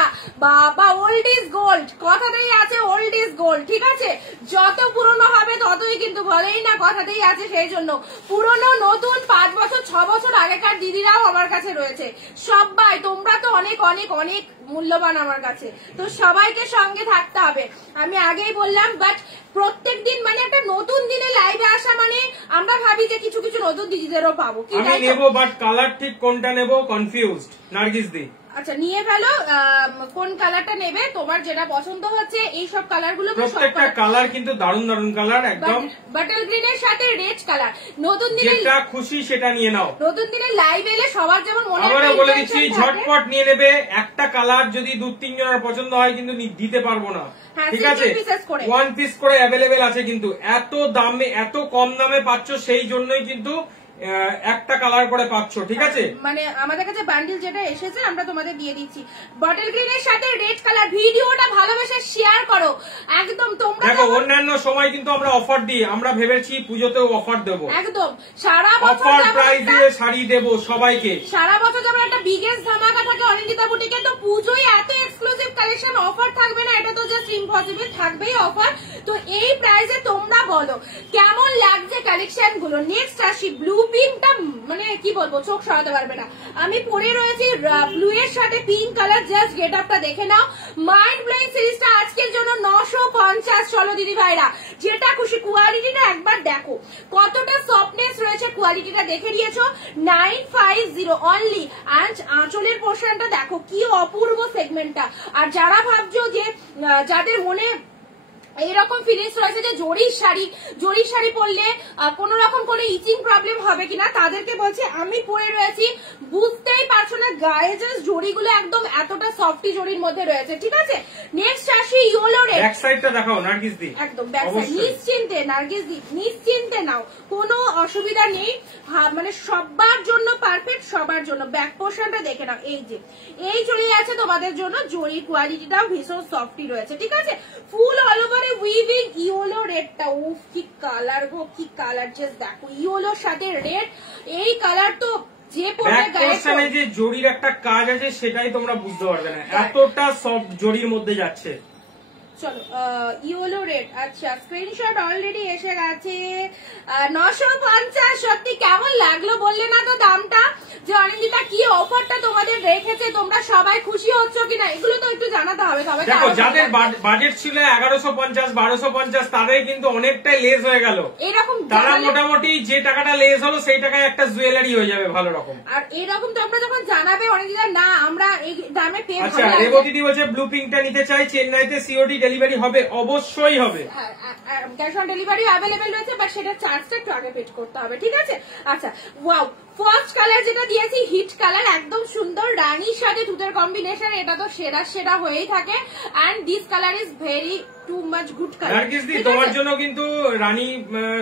বাবা, ওল্ড ইজ গোল্ড, কথাতেই আছে ওল্ড ইজ গোল্ড, ঠিক আছে? যত পুরনো হবে ততই কিন্তু, বলেই না কথাতেই আছে, সেই জন্য পুরনো নতুন 5 বছর 6 বছর আগেকার দিদিরাও আমার কাছে রয়েছে। সবাই তোমরা তো অনেক অনেক অনেক মূল্যবান আমার কাছে, তো সবাইকে সঙ্গে থাকতে হবে, আমি আগেই বললাম। বাট প্রত্যেক দিন মানে একটা নতুন দিনে লাইভে আসা মানে আমরা ভাবি যে কিছু কিছু নতুন দিদিদেরও পাবো, কি আমি নেব, বাট কালার ঠিক কোনটা নেব কনফিউজড। নার্গিস দি আচ্ছা নিয়ে ফেলো, কোন কালারটা নেবে, তোমার যেটা পছন্দ হচ্ছে। এই সব কালার গুলো প্রত্যেকটা কালার কিন্তু দারুণ দারুণ কালার, একদম বাটল গ্রিনের সাথে রেড কালার। নতুন দিনে যেটা খুশি সেটা নিয়ে নাও। নতুন দিনে লাইভ এলে সবার যেমন মনে আবারও বলে দিচ্ছি, ঝটপট নিয়ে নেবে। একটা কালার যদি 2-3 জনের পছন্দ হয় কিন্তু দিতে পারবো না, ঠিক আছে? 1 পিস করে অ্যাভেলেবেল আছে, কিন্তু এত দামে, এত কম দামে পাচ্ছ, সেই জন্যই কিন্তু একটা কালার করে পাচ্ছ, ঠিক আছে? মানে আমাদের কাছে বান্ডিল যেটা এসেছে আমরা তোমাদের দিয়ে দিচ্ছি। বটল গ্রিনের সাথে রেড কালার, ভিডিওটা ভালোবেসে শেয়ার করো একদম। তোমরা দেখো অন্যান্য সময় কিন্তু আমরা অফার দিই, আমরা ভেবেছি পুজোতেও অফার দেবো, একদম সারা বছর অফার প্রাইসে শাড়ি দেবো সবাইকে। সারা বছর যেমন একটা বিগেস্ট ধামাকা থাকে অনিন্দিতা বুটিকে, তো পুজোয় এত এক্সক্লুসিভ কালেকশন অফার থাকবে না, এটা তো জাস্ট ইম্পসিবল, থাকবেই অফার। তো এই প্রাইসে তোমরা বলো কেমন লাগছে কালেকশন গুলো। নেক্সট আসি, ব্লু পিঙ্কটা মানে কি বলবো, চোখ সরাতে পারবে না। আমি পরে রয়েছি ব্লু এর সাথে পিঙ্ক কালার, জাস্ট গেট আপটা দেখে নাও। মাইন্ড ব্লোয়িং সিরিজটা আজকের জন্য 950। চলো দিদি ভাইরা, যেটা খুশি, কোয়ালিটিটা একবার দেখো, কতটা সফটনেস রয়েছে, কোয়ালিটিটা দেখে নিয়েছো। 950 অনলি। আর আঁচলের পোর্শনটা দেখো কি অপূর্ব সেগমেন্টটা। আর যারা ভাবছো যে যাদের মনে এইরকম ফিলিংস রয়েছে যে জরির শাড়ি পরলে কোন রকম কোনো ইচিং প্রবলেম হবে কিনা, তাদেরকে বলছি আমি পরে রয়েছি, বুঝতেই পারছো না গায়ে জাস্ট জরিগুলো একদম এতটা সফটি জরির মধ্যে রয়েছে, ঠিক আছে? নেক্সট আসি ইয়েলো রেড। ব্যাক সাইডটা দেখাও নার্গিস দি, একদম ব্যাক সাইড, নিশ্চিন্তে নার্গিস দি, নিশ্চিন্তে নাও, কোনো অসুবিধা নেই, মানে সবার জন্য পারফেক্ট, সবার জন্য। ব্যাক পোর্শনটা দেখে নাও, এই যে এই চলে যাচ্ছে তোমাদের জন্য, জরি কোয়ালিটিটাও ভীষণ সফটি রয়েছে, ঠিক আছে? Full all over weaving yellow রেডটা, উফ কি কালার গো, কি কালার, জাস্ট দেখো ইয়েলোর সাথে রেড, এই কালার তো যে পরে গায়ে যে জরির একটা কাজ আছে সেটাই তোমরা বুঝতে পারবে না, এতটা সফট জরির মধ্যে যাচ্ছে। চলো ইয়েলো রেড, আচ্ছা স্ক্রিনশট অলরেডি এসে গেছে। 950। সত্যি কেমন লাগলো বললে না তো দামটা, যে অনিন্দিতা কি অফারটা তোমাদের রেখেছে, তোমরা সবাই খুশি হচ্ছ কিনা, এগুলো তো একটু জানাতে হবে। তবে দেখো যাদের বাজেট ছিল 1150 1250 তাদের কিন্তু অনেকটাই লেস হয়ে গেল, এরকম তারা মোটামুটি যে টাকাটা লেস হলো সেই টাকায় একটা জুয়েলারি হয়ে যাবে ভালো রকম। আর এরকম তোমরা যখন জানাবে অনিন্দিতা না আমরা এই দামে পেয়ে আচ্ছা রেবতী দি বলছে ব্লু পিঙ্কটা নিতে চাই, চেন্নাইতে সিওডি ডেলিভারি হবে? অবশ্যই হবে, ক্যাশ অন ডেলিভারি অ্যাভেলেবেল রয়েছে, বাট সেটার চার্জটা একটু আগে পে করতে হবে, ঠিক আছে। আচ্ছা ওয়াও, ফার্স্ট কালার যেটা দিয়েছি হিট কালার, একদম সুন্দর রানীর সাথে তুতের কম্বিনেশন, এটা তো সেরা সেরা হয়েই থাকে। And this colour is very too much good colour. Nargis di তোমার জন্য কিন্তু রানী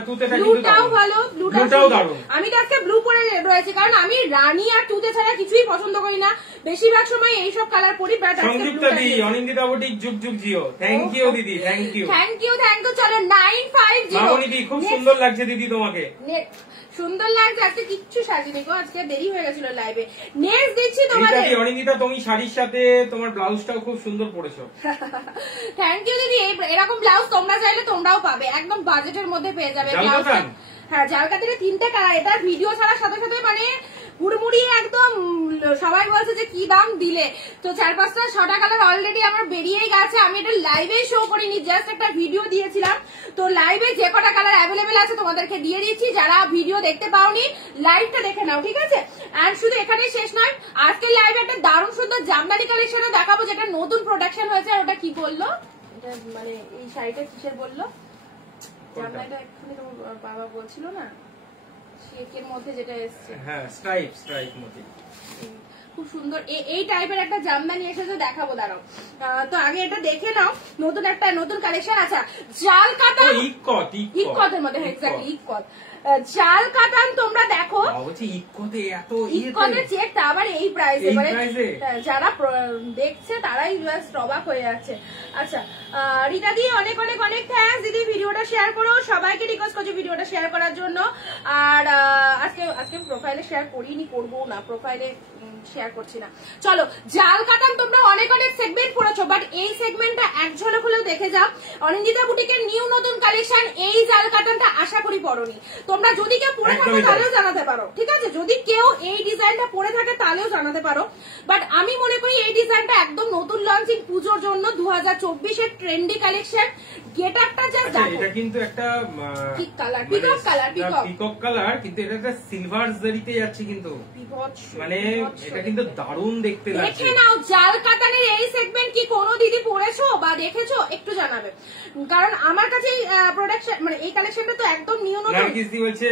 তুতেটা কিন্তু ব্লুটাও ভালো, ব্লুটাও দারুণ। আমি তো আজকে ব্লু পরে রয়েছে কারণ আমি রানী আর তুতে ছাড়া কিছুই পছন্দ করি না, বেশিরভাগ সময় এইসব কালার পরি। বাট সংযুক্তা দি অনিন্দিতা বুটিক যুগ যুগ জিও, থ্যাংক ইউ দিদি, thank you thank you thank you. চলো 950 মামনি দি খুব সুন্দর লাগছে দিদি তোমাকে, সুন্দর লাগছে। আজকে কিচ্ছু সাজিনি গো, আজকে দেরি হয়ে গেছিল লাইভে। নেক্সট দিচ্ছি তোমাদের অনিন্দিতা, তুমি শাড়ির সাথে তোমার ব্লাউজটাও খুব সুন্দর পরেছো, থ্যাংক ইউ দিদি। এরকম ব্লাউজ তোমরা চাইলে তোমরাও পাবে, একদম বাজেটের মধ্যে পেয়ে যাবে ব্লাউজ। হ্যাঁ জালকাতারে 3টে কালার, এটা ভিডিও ছাড়ার সাথে সাথে মানে হুড়মুড়ি একদম সবাই বলছে যে কি দাম দিলে, তো 4-5টা 6টা কালার অলরেডি আমার বেরিয়েই গেছে। আমি এটা লাইভে শো করিনি, জাস্ট একটা ভিডিও দিয়েছিলাম। তো লাইভে যে কটা কালার অ্যাভেলেবেল আছে তোমাদেরকে দিয়ে দিচ্ছি, যারা ভিডিও দেখতে পাওনি লাইভটা দেখে নাও, ঠিক আছে। আর শুধু এখানেই শেষ নয়, আজকের লাইভে একটা দারুণ সুন্দর জামদানি কালেকশনও দেখাবো, যেটা নতুন প্রোডাকশন হয়েছে। আর ওটা কি বললো, এটা মানে এই শাড়িটা কিসের বললো, জামদানিটা এক্ষুনি তোমার বাবা বলছিল না, শেকের মধ্যে যেটা এসছে, হ্যাঁ স্ট্রাইপ স্ট্রাইপ মধ্যে খুব সুন্দর এই টাইপের একটা জামদানি এসেছে, দেখাবো দাঁড়াও। তো আগে এটা দেখে নাও, নতুন একটা নতুন কালেকশন। আচ্ছা জাল কাতান, ইকতের মধ্যে, এক্স্যাক্টলি ইকত জাল কাতান তোমরা দেখো, ইকতের চেকটা আবার এই প্রাইসে, মানে যারা দেখছে তারাই জাস্ট অবাক হয়ে যাচ্ছে। আচ্ছা রীতা দি অনেক অনেক অনেক থ্যাঙ্কস দিদি, ভিডিওটা শেয়ার করো, সবাইকে রিকোয়েস্ট করছি ভিডিওটা শেয়ার করার জন্য। আর আজকে প্রোফাইলে শেয়ার করিনি, করবো না, প্রোফাইলে শেয়ার করছি না। চলো জাল কাটান তোমরা অনেক অনেক সেগমেন্ট পড়েছো, বাট এই সেগমেন্টটা এক ঝলক হলেও দেখে যাও। অনিন্দিতা বুটিকের নিউ নতুন কালেকশন, এই জাল কাটানটা আশা করি পড়োনি তোমরা, যদি কেউ পড়ে থাকো তাহলেও জানাতে পারো, ঠিক আছে। যদি কেউ এই ডিজাইনটা পড়ে থাকে তাহলেও জানাতে পারো, বাট আমি মনে করি এই ডিজাইনটা একদম নতুন লঞ্চিং পুজোর জন্য 2024-এর ট্রেন্ডি কালেকশন। গেট আপটা জাস্ট দেখো, এটা কিন্তু একটা পিক colour, peacock colour, peacock colour, কিন্তু এটা একটা সিলভার জরিতে যাচ্ছে, কিন্তু মানে এটা কিন্তু দারুণ দেখতে লাগছে। দেখে নাও জাল কাতানের এই সেগমেন্ট কি কোনো দিদি পরেছো বা দেখেছো, একটু জানাবে, কারণ আমার কাছে প্রোডাকশন মানে এই কালেকশনটা তো একদম নিউ নতুন। নার্গিস দি বলছে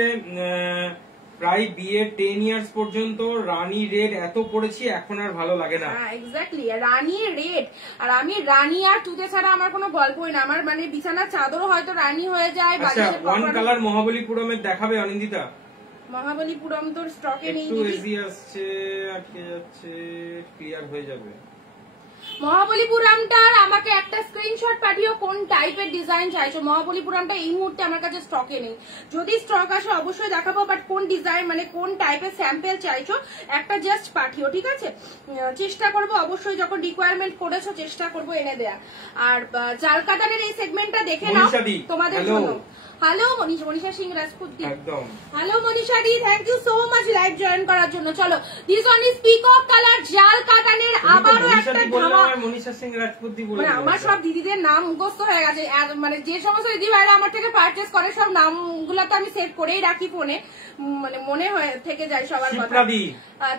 প্রায় বিয়ে 10 ইয়ার্স পর্যন্ত রানী রেড এত পড়েছি, এখন আর ভালো লাগে না। হ্যাঁ এক্স্যাক্টলি, রানী রেড। আর আমি রানী আর তুতে ছাড়া আমার কোনো গল্পই না, আমার মানে বিছানার চাদরও হয়তো রানী হয়ে যায়। আচ্ছা ওয়ান কালার মহাবলীপুরমের দেখাবে অনিন্দিতা? মহাবলীপুরম তোর স্টকে নেই, একটু এজি আসছে, আটকে যাচ্ছে, ক্লিয়ার হয়ে যাবে। মহাবলীপুরমটার আমাকে একটা স্ক্রিনশট পাঠিও, কোন টাইপের ডিজাইন চাইছো। মহাবলীপুরমটা এই মুহূর্তে আমার কাছে স্টকে নেই, যদি স্টক আসে অবশ্যই দেখাবো, বাট কোন ডিজাইন মানে কোন টাইপের স্যাম্পল চাইছো একটা জাস্ট পাঠিও, ঠিক আছে। চেষ্টা করবো অবশ্যই, যখন রিকোয়ারমেন্ট করেছো চেষ্টা করবো এনে দেয়া। আর জাল কাটানের এই সেগমেন্টটা দেখে নাও তোমাদের জন্য। হ্যালো মনীষা সিং রাজপুত দি, হ্যালো মনীষা দি, thank you so much live join করার জন্য। চলো this one is peacock colour জাল কাটানের আবারও একটা ধামাকা। মনীষা সিং রাজপুত দি বলে, আমার সব দিদিদের নাম মুখস্থ হয়ে গেছে, মানে যে সমস্ত দিদি ভাইরা আমার থেকে পারচেস করে সব নামগুলো তো আমি সেভ করেই রাখি ফোনে, মানে মনে হয়ে থেকে যায় সবার কথা।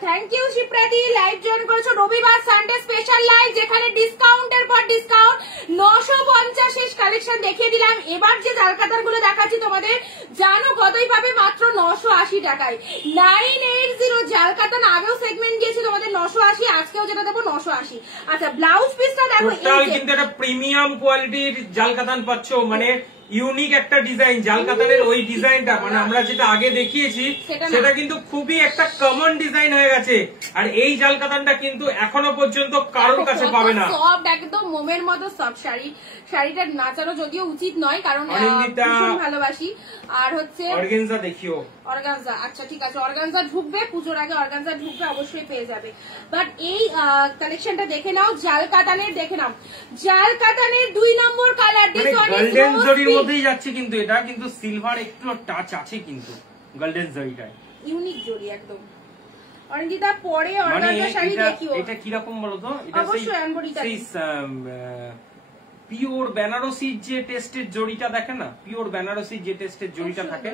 থ্যাংক ইউ শিপ্রাদি, লাইভ জয়েন করেছো। রবিবার সানডে স্পেশাল লাইভ, যেখানে ডিসকাউন্টের পর ডিসকাউন্ট, 950 শেষ কালেকশন দেখিয়ে দিলাম। এবার যে জালকাতার গুলো দেখাচ্ছি তোমাদের জানো কতই পাবে, মাত্র 980 টাকায়। 980 জালকাতান, আগেও সেগমেন্ট দিয়েছি তোমাদের 980, আজকেও যেটা দেবো 980। আচ্ছা ব্লাউজ পিসটা দেখো, কিন্তু একটা প্রিমিয়াম কোয়ালিটির জালকাতান পাচ্ছ, মানে ইউনিক একটা ডিজাইন। জালকাতানের ওই ডিজাইনটা মানে আমরা যেটা আগে দেখিয়েছি সেটা কিন্তু খুবই একটা কমন ডিজাইন হয়ে গেছে, আর এই জালকাতানটা কিন্তু এখনো পর্যন্ত কারোর কাছে পাবে না। সফট একদম মোমের মতো সফট শাড়ি, শাড়িটা নাচানো যদিও উচিত নয় কারণ ভীষণ ভালোবাসি। আর হচ্ছে অর্গানজা দেখিও, অর্গানজা, আচ্ছা ঠিক আছে, অর্গানজা ঢুকবে পুজোর আগে, অর্গানজা ঢুকবে অবশ্যই পেয়ে যাবে। বাট এই কালেকশনটা দেখে নাও, জাল কাতানের দেখে নাও, জাল কাতানের 2 নম্বর কালার, গোল্ডেন জরির মধ্যেই যাচ্ছে, কিন্তু এটা কিন্তু সিলভার একটু টাচ আছে, কিন্তু গোল্ডেন জরিটায় ইউনিক জরি একদম। অনিন্দিতা পরে অর্গানজা শাড়ি দেখিও। এটা কি রকম বলো তো? এটা অবশ্যই এমব্রয়ডারি সেই পিওর বেনারসির যে টেস্টের জড়িটা দেখে না, পিওর বেনারসির যে টেস্টের জড়িটা থাকে,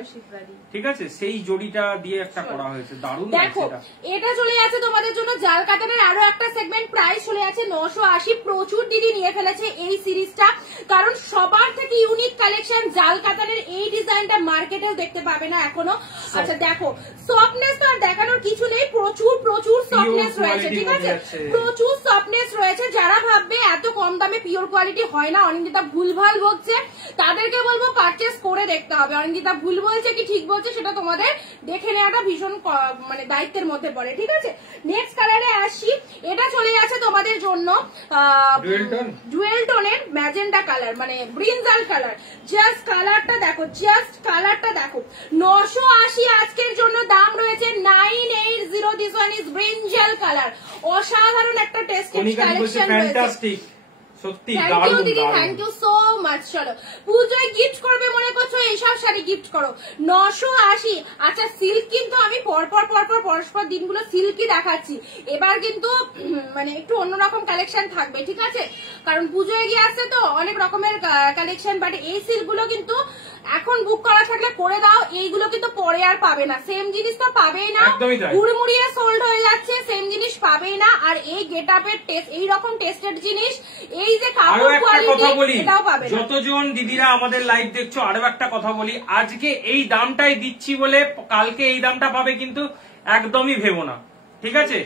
ঠিক আছে, সেই জড়িটা দিয়ে একটা করা হয়েছে, দারুণ দেখো। এটা চলে যাচ্ছে তোমাদের জন্য জাল কাতানের আরো একটা সেগমেন্ট, প্রাইস চলে যাচ্ছে 980। প্রচুর দিদি নিয়ে ফেলেছে এই সিরিজটা, কারণ সবার থেকে ইউনিক কালেকশন। জাল কাতানের এই ডিজাইনটা মার্কেটেও দেখতে পাবে না এখনো। আচ্ছা দেখো, সফটনেস তো আর দেখানোর কিছু নেই, প্রচুর প্রচুর সফটনেস রয়েছে, ঠিক আছে, প্রচুর সফটনেস রয়েছে। যারা ভাববে এত কম দামে পিওর কোয়ালিটি হয় না, অনিন্দিতা ভুলভাল বলছে, তাদেরকে বলবো পারচেস করে দেখতে হবে। অনিন্দিতা ভুল বলছে কি ঠিক বলছে সেটা তোমাদের দেখে নেওয়াটা ভীষণ মানে দায়িত্বের মধ্যে পড়ে, ঠিক আছে। নেক্সট কালারে আসি, এটা চলে যাচ্ছে তোমাদের জন্য ডুয়েল টোনের ম্যাজেন্ডা কালার, মানে ব্রিনজাল কালার। জাস্ট কালারটা দেখো, জাস্ট কালারটা দেখো। 980 আজকের জন্য দাম রয়েছে 980। This one is ব্রিনজাল colour. অসাধারণ একটা টেস্টেড কালেকশন রয়েছে, সত্যি থ্যাংক ইউ দিদি, থ্যাংক ইউ সো মাচ। চলো, পুজোয় গিফট করবে মনে করছো, এইসব শাড়ি গিফট করো। 980। আচ্ছা, সিল্ক কিন্তু আমি পরপর দিনগুলো সিল্কই দেখাচ্ছি, এবার কিন্তু মানে একটু অন্যরকম কালেকশন থাকবে, ঠিক আছে, কারণ পুজোয় গিয়ে আসছে তো অনেক রকমের কালেকশন। বাট এই সিল্ক গুলো কিন্তু এখন বুক করা থাকলে করে দাও, এইগুলো কিন্তু পরে আর পাবে না, সেম জিনিস তো পাবেই না, হুড়মুড়িয়ে সোল্ড হয়ে যাচ্ছে, সেম জিনিস পাবেই না। আর এই গেট আপের টেস্ট, এইরকম টেস্টেড জিনিস, এই যে কাপড় কোয়ালিটি, এটাও পাবে না। যতজন দিদিরা আমাদের লাইভ দেখছো, আরো একটা কথা বলি, আজকে এই দামটাই দিচ্ছি বলে কালকে এই দামটা পাবে কিন্তু একদমই ভেবো না, ঠিক আছে।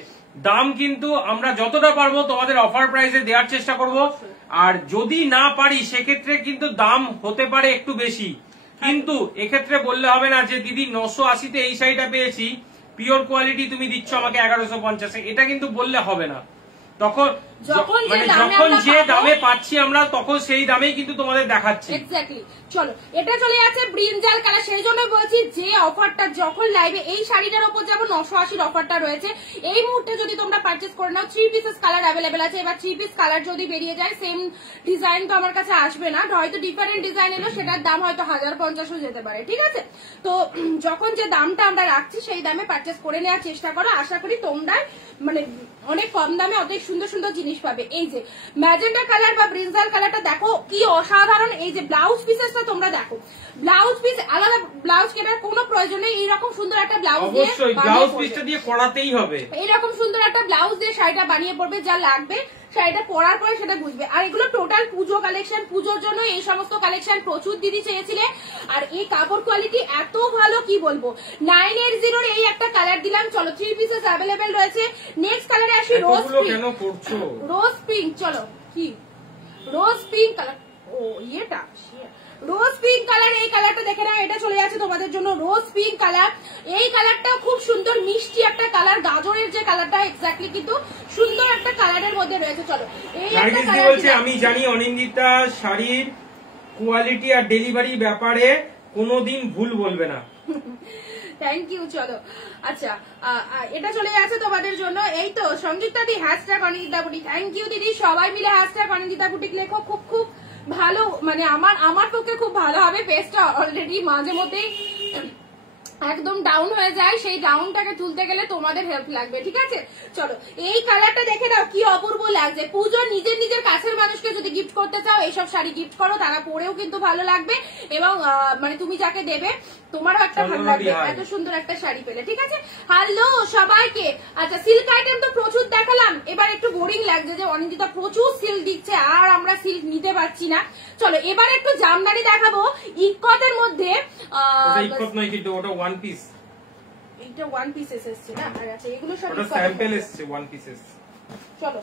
দাম কিন্তু আমরা যতটা পারবো তোমাদের অফার প্রাইসে দেওয়ার চেষ্টা করব, আর যদি না পারি সেক্ষেত্রে কিন্তু দাম হতে পারে একটু বেশি, কিন্তু এক্ষেত্রে বললে হবে না যে দিদি 980-তে এই শাড়িটা পেয়েছি, পিওর কোয়ালিটি তুমি দিচ্ছ আমাকে 1150-এ, এটা কিন্তু বললে হবে না। তখন যখন যে দামে পাচ্ছি আমরা, তখন সেই দামেই কিন্তু তোমাদের দেখাচ্ছি। এক্স্যাক্টলি। চলো, এটা চলে যাচ্ছে ব্রিনজাল কালার, সেই জন্য বলছি যে অফারটা যখন লাইভে এই শাড়িটার উপর যাবো 980 অফারটা রয়েছে, এই মুহূর্তে যদি তোমরা পারচেস করে নাও, 3 পিসেস কালার অ্যাভেলেবেল আছে। এবার 3 পিস কালার যদি বেরিয়ে যায়, সেম ডিজাইন তো আমার কাছে আসবে না, হয়তো ডিফারেন্ট ডিজাইন এলো, সেটার দাম হয়তো 1050ও যেতে পারে, ঠিক আছে। তো যখন যে দামটা আমরা রাখছি সেই দামে পারচেস করে নেওয়ার চেষ্টা করো, আশা করি তোমরা মানে অনেক কম দামে অনেক সুন্দর সুন্দর জিনিস পাবে। এই যে ম্যাজেন্ডা কালার বা ব্রিনজাল কালারটা দেখো কি অসাধারণ। এই যে ব্লাউজ পিসেসটা তোমরা দেখো, ব্লাউজ পিস আলাদা, ব্লাউজ কেনার কোনো প্রয়োজন নেই, এইরকম সুন্দর একটা ব্লাউজ দিয়ে ব্লাউজ পিসটা দিয়ে করাতেই হবে, এইরকম সুন্দর একটা ব্লাউজ দিয়ে শাড়িটা বানিয়ে পড়বে, যা লাগবে শাড়িটা পরার পরে সেটা বুঝবে। আর এগুলো টোটাল পুজো কালেকশন, পুজোর জন্য এই সমস্ত কালেকশন প্রচুর দিদি চেয়েছিলে, আর এই কাপড় কোয়ালিটি এত ভালো কি বলবো। 980-র এই একটা কালার দিলাম। চলো, 3 পিসেস অ্যাভেলেবেল রয়েছে। নেক্সট কালারে আসি, রোজ পিঙ্ক। রোজ পিঙ্ক, চলো কি রোজ পিঙ্ক কালার, ও এটা রোজ পিঙ্ক কালার, এই কালারটা দেখে নাও, এটা চলে যাচ্ছে তোমাদের জন্য রোজ পিঙ্ক কালার। এই কালারটাও খুব সুন্দর মিষ্টি একটা কালার, গাজরের যে কালারটা এক্স্যাক্টলি কিন্তু সুন্দর একটা কালারের মধ্যে রয়েছে। চলো, এই একটা কালার বলছে, আমি জানি অনিন্দিতা শাড়ির কোয়ালিটি আর ডেলিভারি ব্যাপারে কোনোদিন ভুল বলবে না। Thank you. চলো, আচ্ছা এটা চলে যাচ্ছে তোমাদের জন্য। এই তো Sanjukta di hashtag Anindita boutique, thank you দিদি, সবাই মিলে হ্যাশট্যাগ অনিন্দিতা বুটিক লেখো, খুব খুব ভালো, মানে আমার পক্ষে খুব ভালো হবে। পেজটা অলরেডি মাঝে মধ্যেই একদম ডাউন হয়ে যায়, সেই ডাউনটাকে তুলতে গেলে তোমাদের হেল্প লাগবে, ঠিক আছে। চলো, এই কালারটা দেখে নাও কি অপূর্ব লাগছে। পুজো নিজের নিজের কাছের মানুষকে যদি গিফট করতে চাও, এইসব শাড়ি গিফট করো, তারা পরেও কিন্তু ভালো লাগবে, এবং মানে তুমি যাকে দেবে তোমারও একটা ভালো লাগবে, এত সুন্দর একটা শাড়ি পেলে, ঠিক আছে। হ্যালো সবাইকে। আচ্ছা, সিল্ক আইটেম তো প্রচুর দেখালাম, এবার একটু বোরিং লাগছে যে অনিন্দিতা প্রচুর সিল্ক দিচ্ছে আর আমরা সিল্ক নিতে পারছি না। চলো, এবার একটু জামদানি দেখাবো ইকতের মধ্যে। ইকত নয় কিন্তু ওটা ওয়ান পিস, এটা ওয়ান পিসেস এসছে না, আর আচ্ছা এগুলো সব ওটা স্যাম্পল এসছে ওয়ান পিসেস। চলো,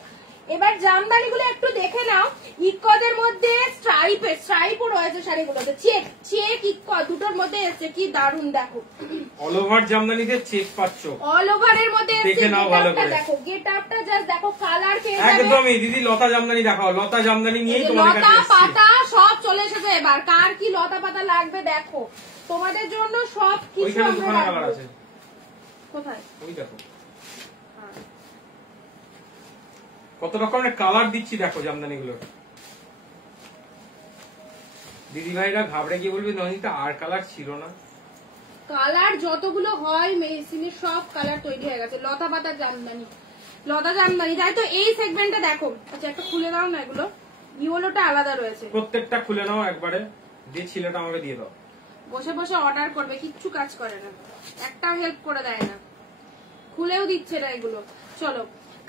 এবার জামদানি গুলো একটু দেখে নাও। ইকতের মধ্যে স্ট্রাইপও রয়েছে শাড়িগুলোতে, চেক চেক ইকত দুটোর মধ্যে এসছে, কি দারুন দেখো। অল ওভার জামদানিতে চেক পাচ্ছ, অল ওভারের মধ্যে এসছে, দেখে নাও ভালো করে দেখো গেটআপটা জাস্ট দেখো, কালার পেয়ে যাবে একদমই। দিদি লতা জামদানি দেখাও, লতা জামদানি নিয়েই তোমাদের কাছে লতা পাতা সব চলে এসেছে। এবার কার কি লতা পাতা লাগবে দেখো, তোমাদের জন্য সব কিছু আমরা রাখবো। কোথায় ওই দেখো কত রকমের কালার দিচ্ছি, দেখো জামদানি গুলো। দিদি ভাইরা ঘাবড়ে গিয়ে বলবে ননিতা আর কালার ছিল না, কালার যতগুলো হয় মেশিনে সব কালার তৈরি হয়ে গেছে। লতা পাতার জামদানি, লতা জামদানি, তাই তো। এই সেগমেন্টটা দেখো। আচ্ছা একটা খুলে দাও না, এগুলো ইয়েলোটা আলাদা রয়েছে। প্রত্যেকটা খুলে নাও একবারে, দিয়ে ছিলেটা আমাকে দিয়ে দাও। বসে বসে অর্ডার করবে, কিচ্ছু কাজ করে না, একটাও হেল্প করে দেয় না, খুলেও দিচ্ছে না এগুলো। চলো,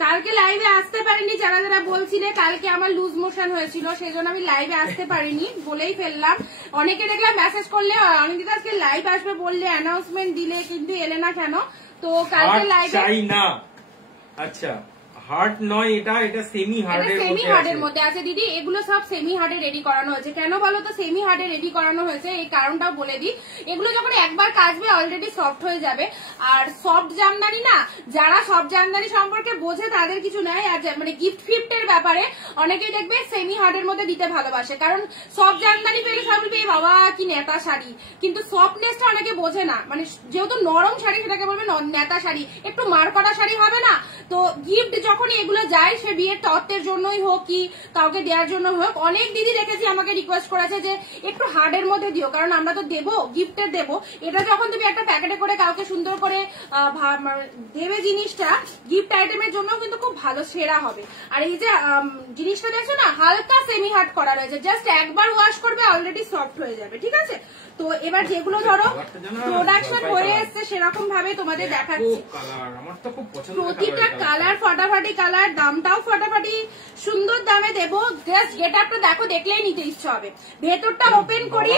কালকে লাইভে আসতে পারিনি যারা যারা বলছিলে, কালকে আমার লুজ মোশন হয়েছিল, সেই জন্য আমি লাইভে আসতে পারিনি, বলেই ফেললাম। অনেকে দেখলাম মেসেজ করলে অনিন্দিতা আজকে লাইভ আসবে বললে, অ্যানাউন্সমেন্ট দিলে, কিন্তু এলে না কেন? তো কালকে লাইভে চাই না। আচ্ছা, হার্ড নয় এটা, এটা সেমি হার্ডের মধ্যে আছে দিদি। এগুলো সব সেমি হার্ডে রেডি করানো হয়েছে। কেন বলো তো সেমি হার্ডে রেডি করানো হয়েছে? এই কারণটাও বলে দিই। এগুলো যখন একবার কাচবে অলরেডি সফট হয়ে যাবে। আর সফট জামদানি না, যারা সফট জামদানি সম্পর্কে বোঝে তাদের কিছু নাই। আর মানে গিফট ফিফটের ব্যাপারে অনেকেই দেখবে সেমি হার্ডের মধ্যে দিতে ভালোবাসে, কারণ সফট জামদানি পেলে সব বলবে বাবা কি নেতা শাড়ি, কিন্তু সফটনেসটা অনেকে বোঝে না। মানে যেহেতু নরম শাড়ি সেটাকে বলবে নেতা শাড়ি, একটু মার করা শাড়ি হবে না। তো গিফট যখন এগুলো যায়, সে বিয়ের তত্ত্বের জন্যই হোক কি কাউকে দেওয়ার জন্য হোক, অনেক দিদি দেখেছি আমাকে রিকোয়েস্ট করেছে যে একটু হার্ডের মধ্যে দিও, কারণ আমরা তো দেবো, গিফটের দেবো। এটা যখন তুমি একটা প্যাকেটে করে কাউকে সুন্দর করে দেবে জিনিসটা, গিফট আইটেমের জন্য কিন্তু খুব ভালো সেরা হবে। আর এই যে জিনিসটা দেখছো না, হালকা সেমি হার্ড করা রয়েছে, জাস্ট একবার ওয়াশ করবে অলরেডি সফট হয়ে যাবে, ঠিক আছে? তো এবার যেগুলো ধরো প্রোডাকশন হয়ে এসছে সেরকম ভাবে তোমাদের দেখাচ্ছি। প্রতিটা কালার ফাটাফাটি কালার, দামটাও ফাটাফাটি, সুন্দর দামে দেবো। জাস্ট গেট আপটা দেখো, দেখলেই নিতে ইচ্ছে হবে। ভেতরটা ওপেন করি,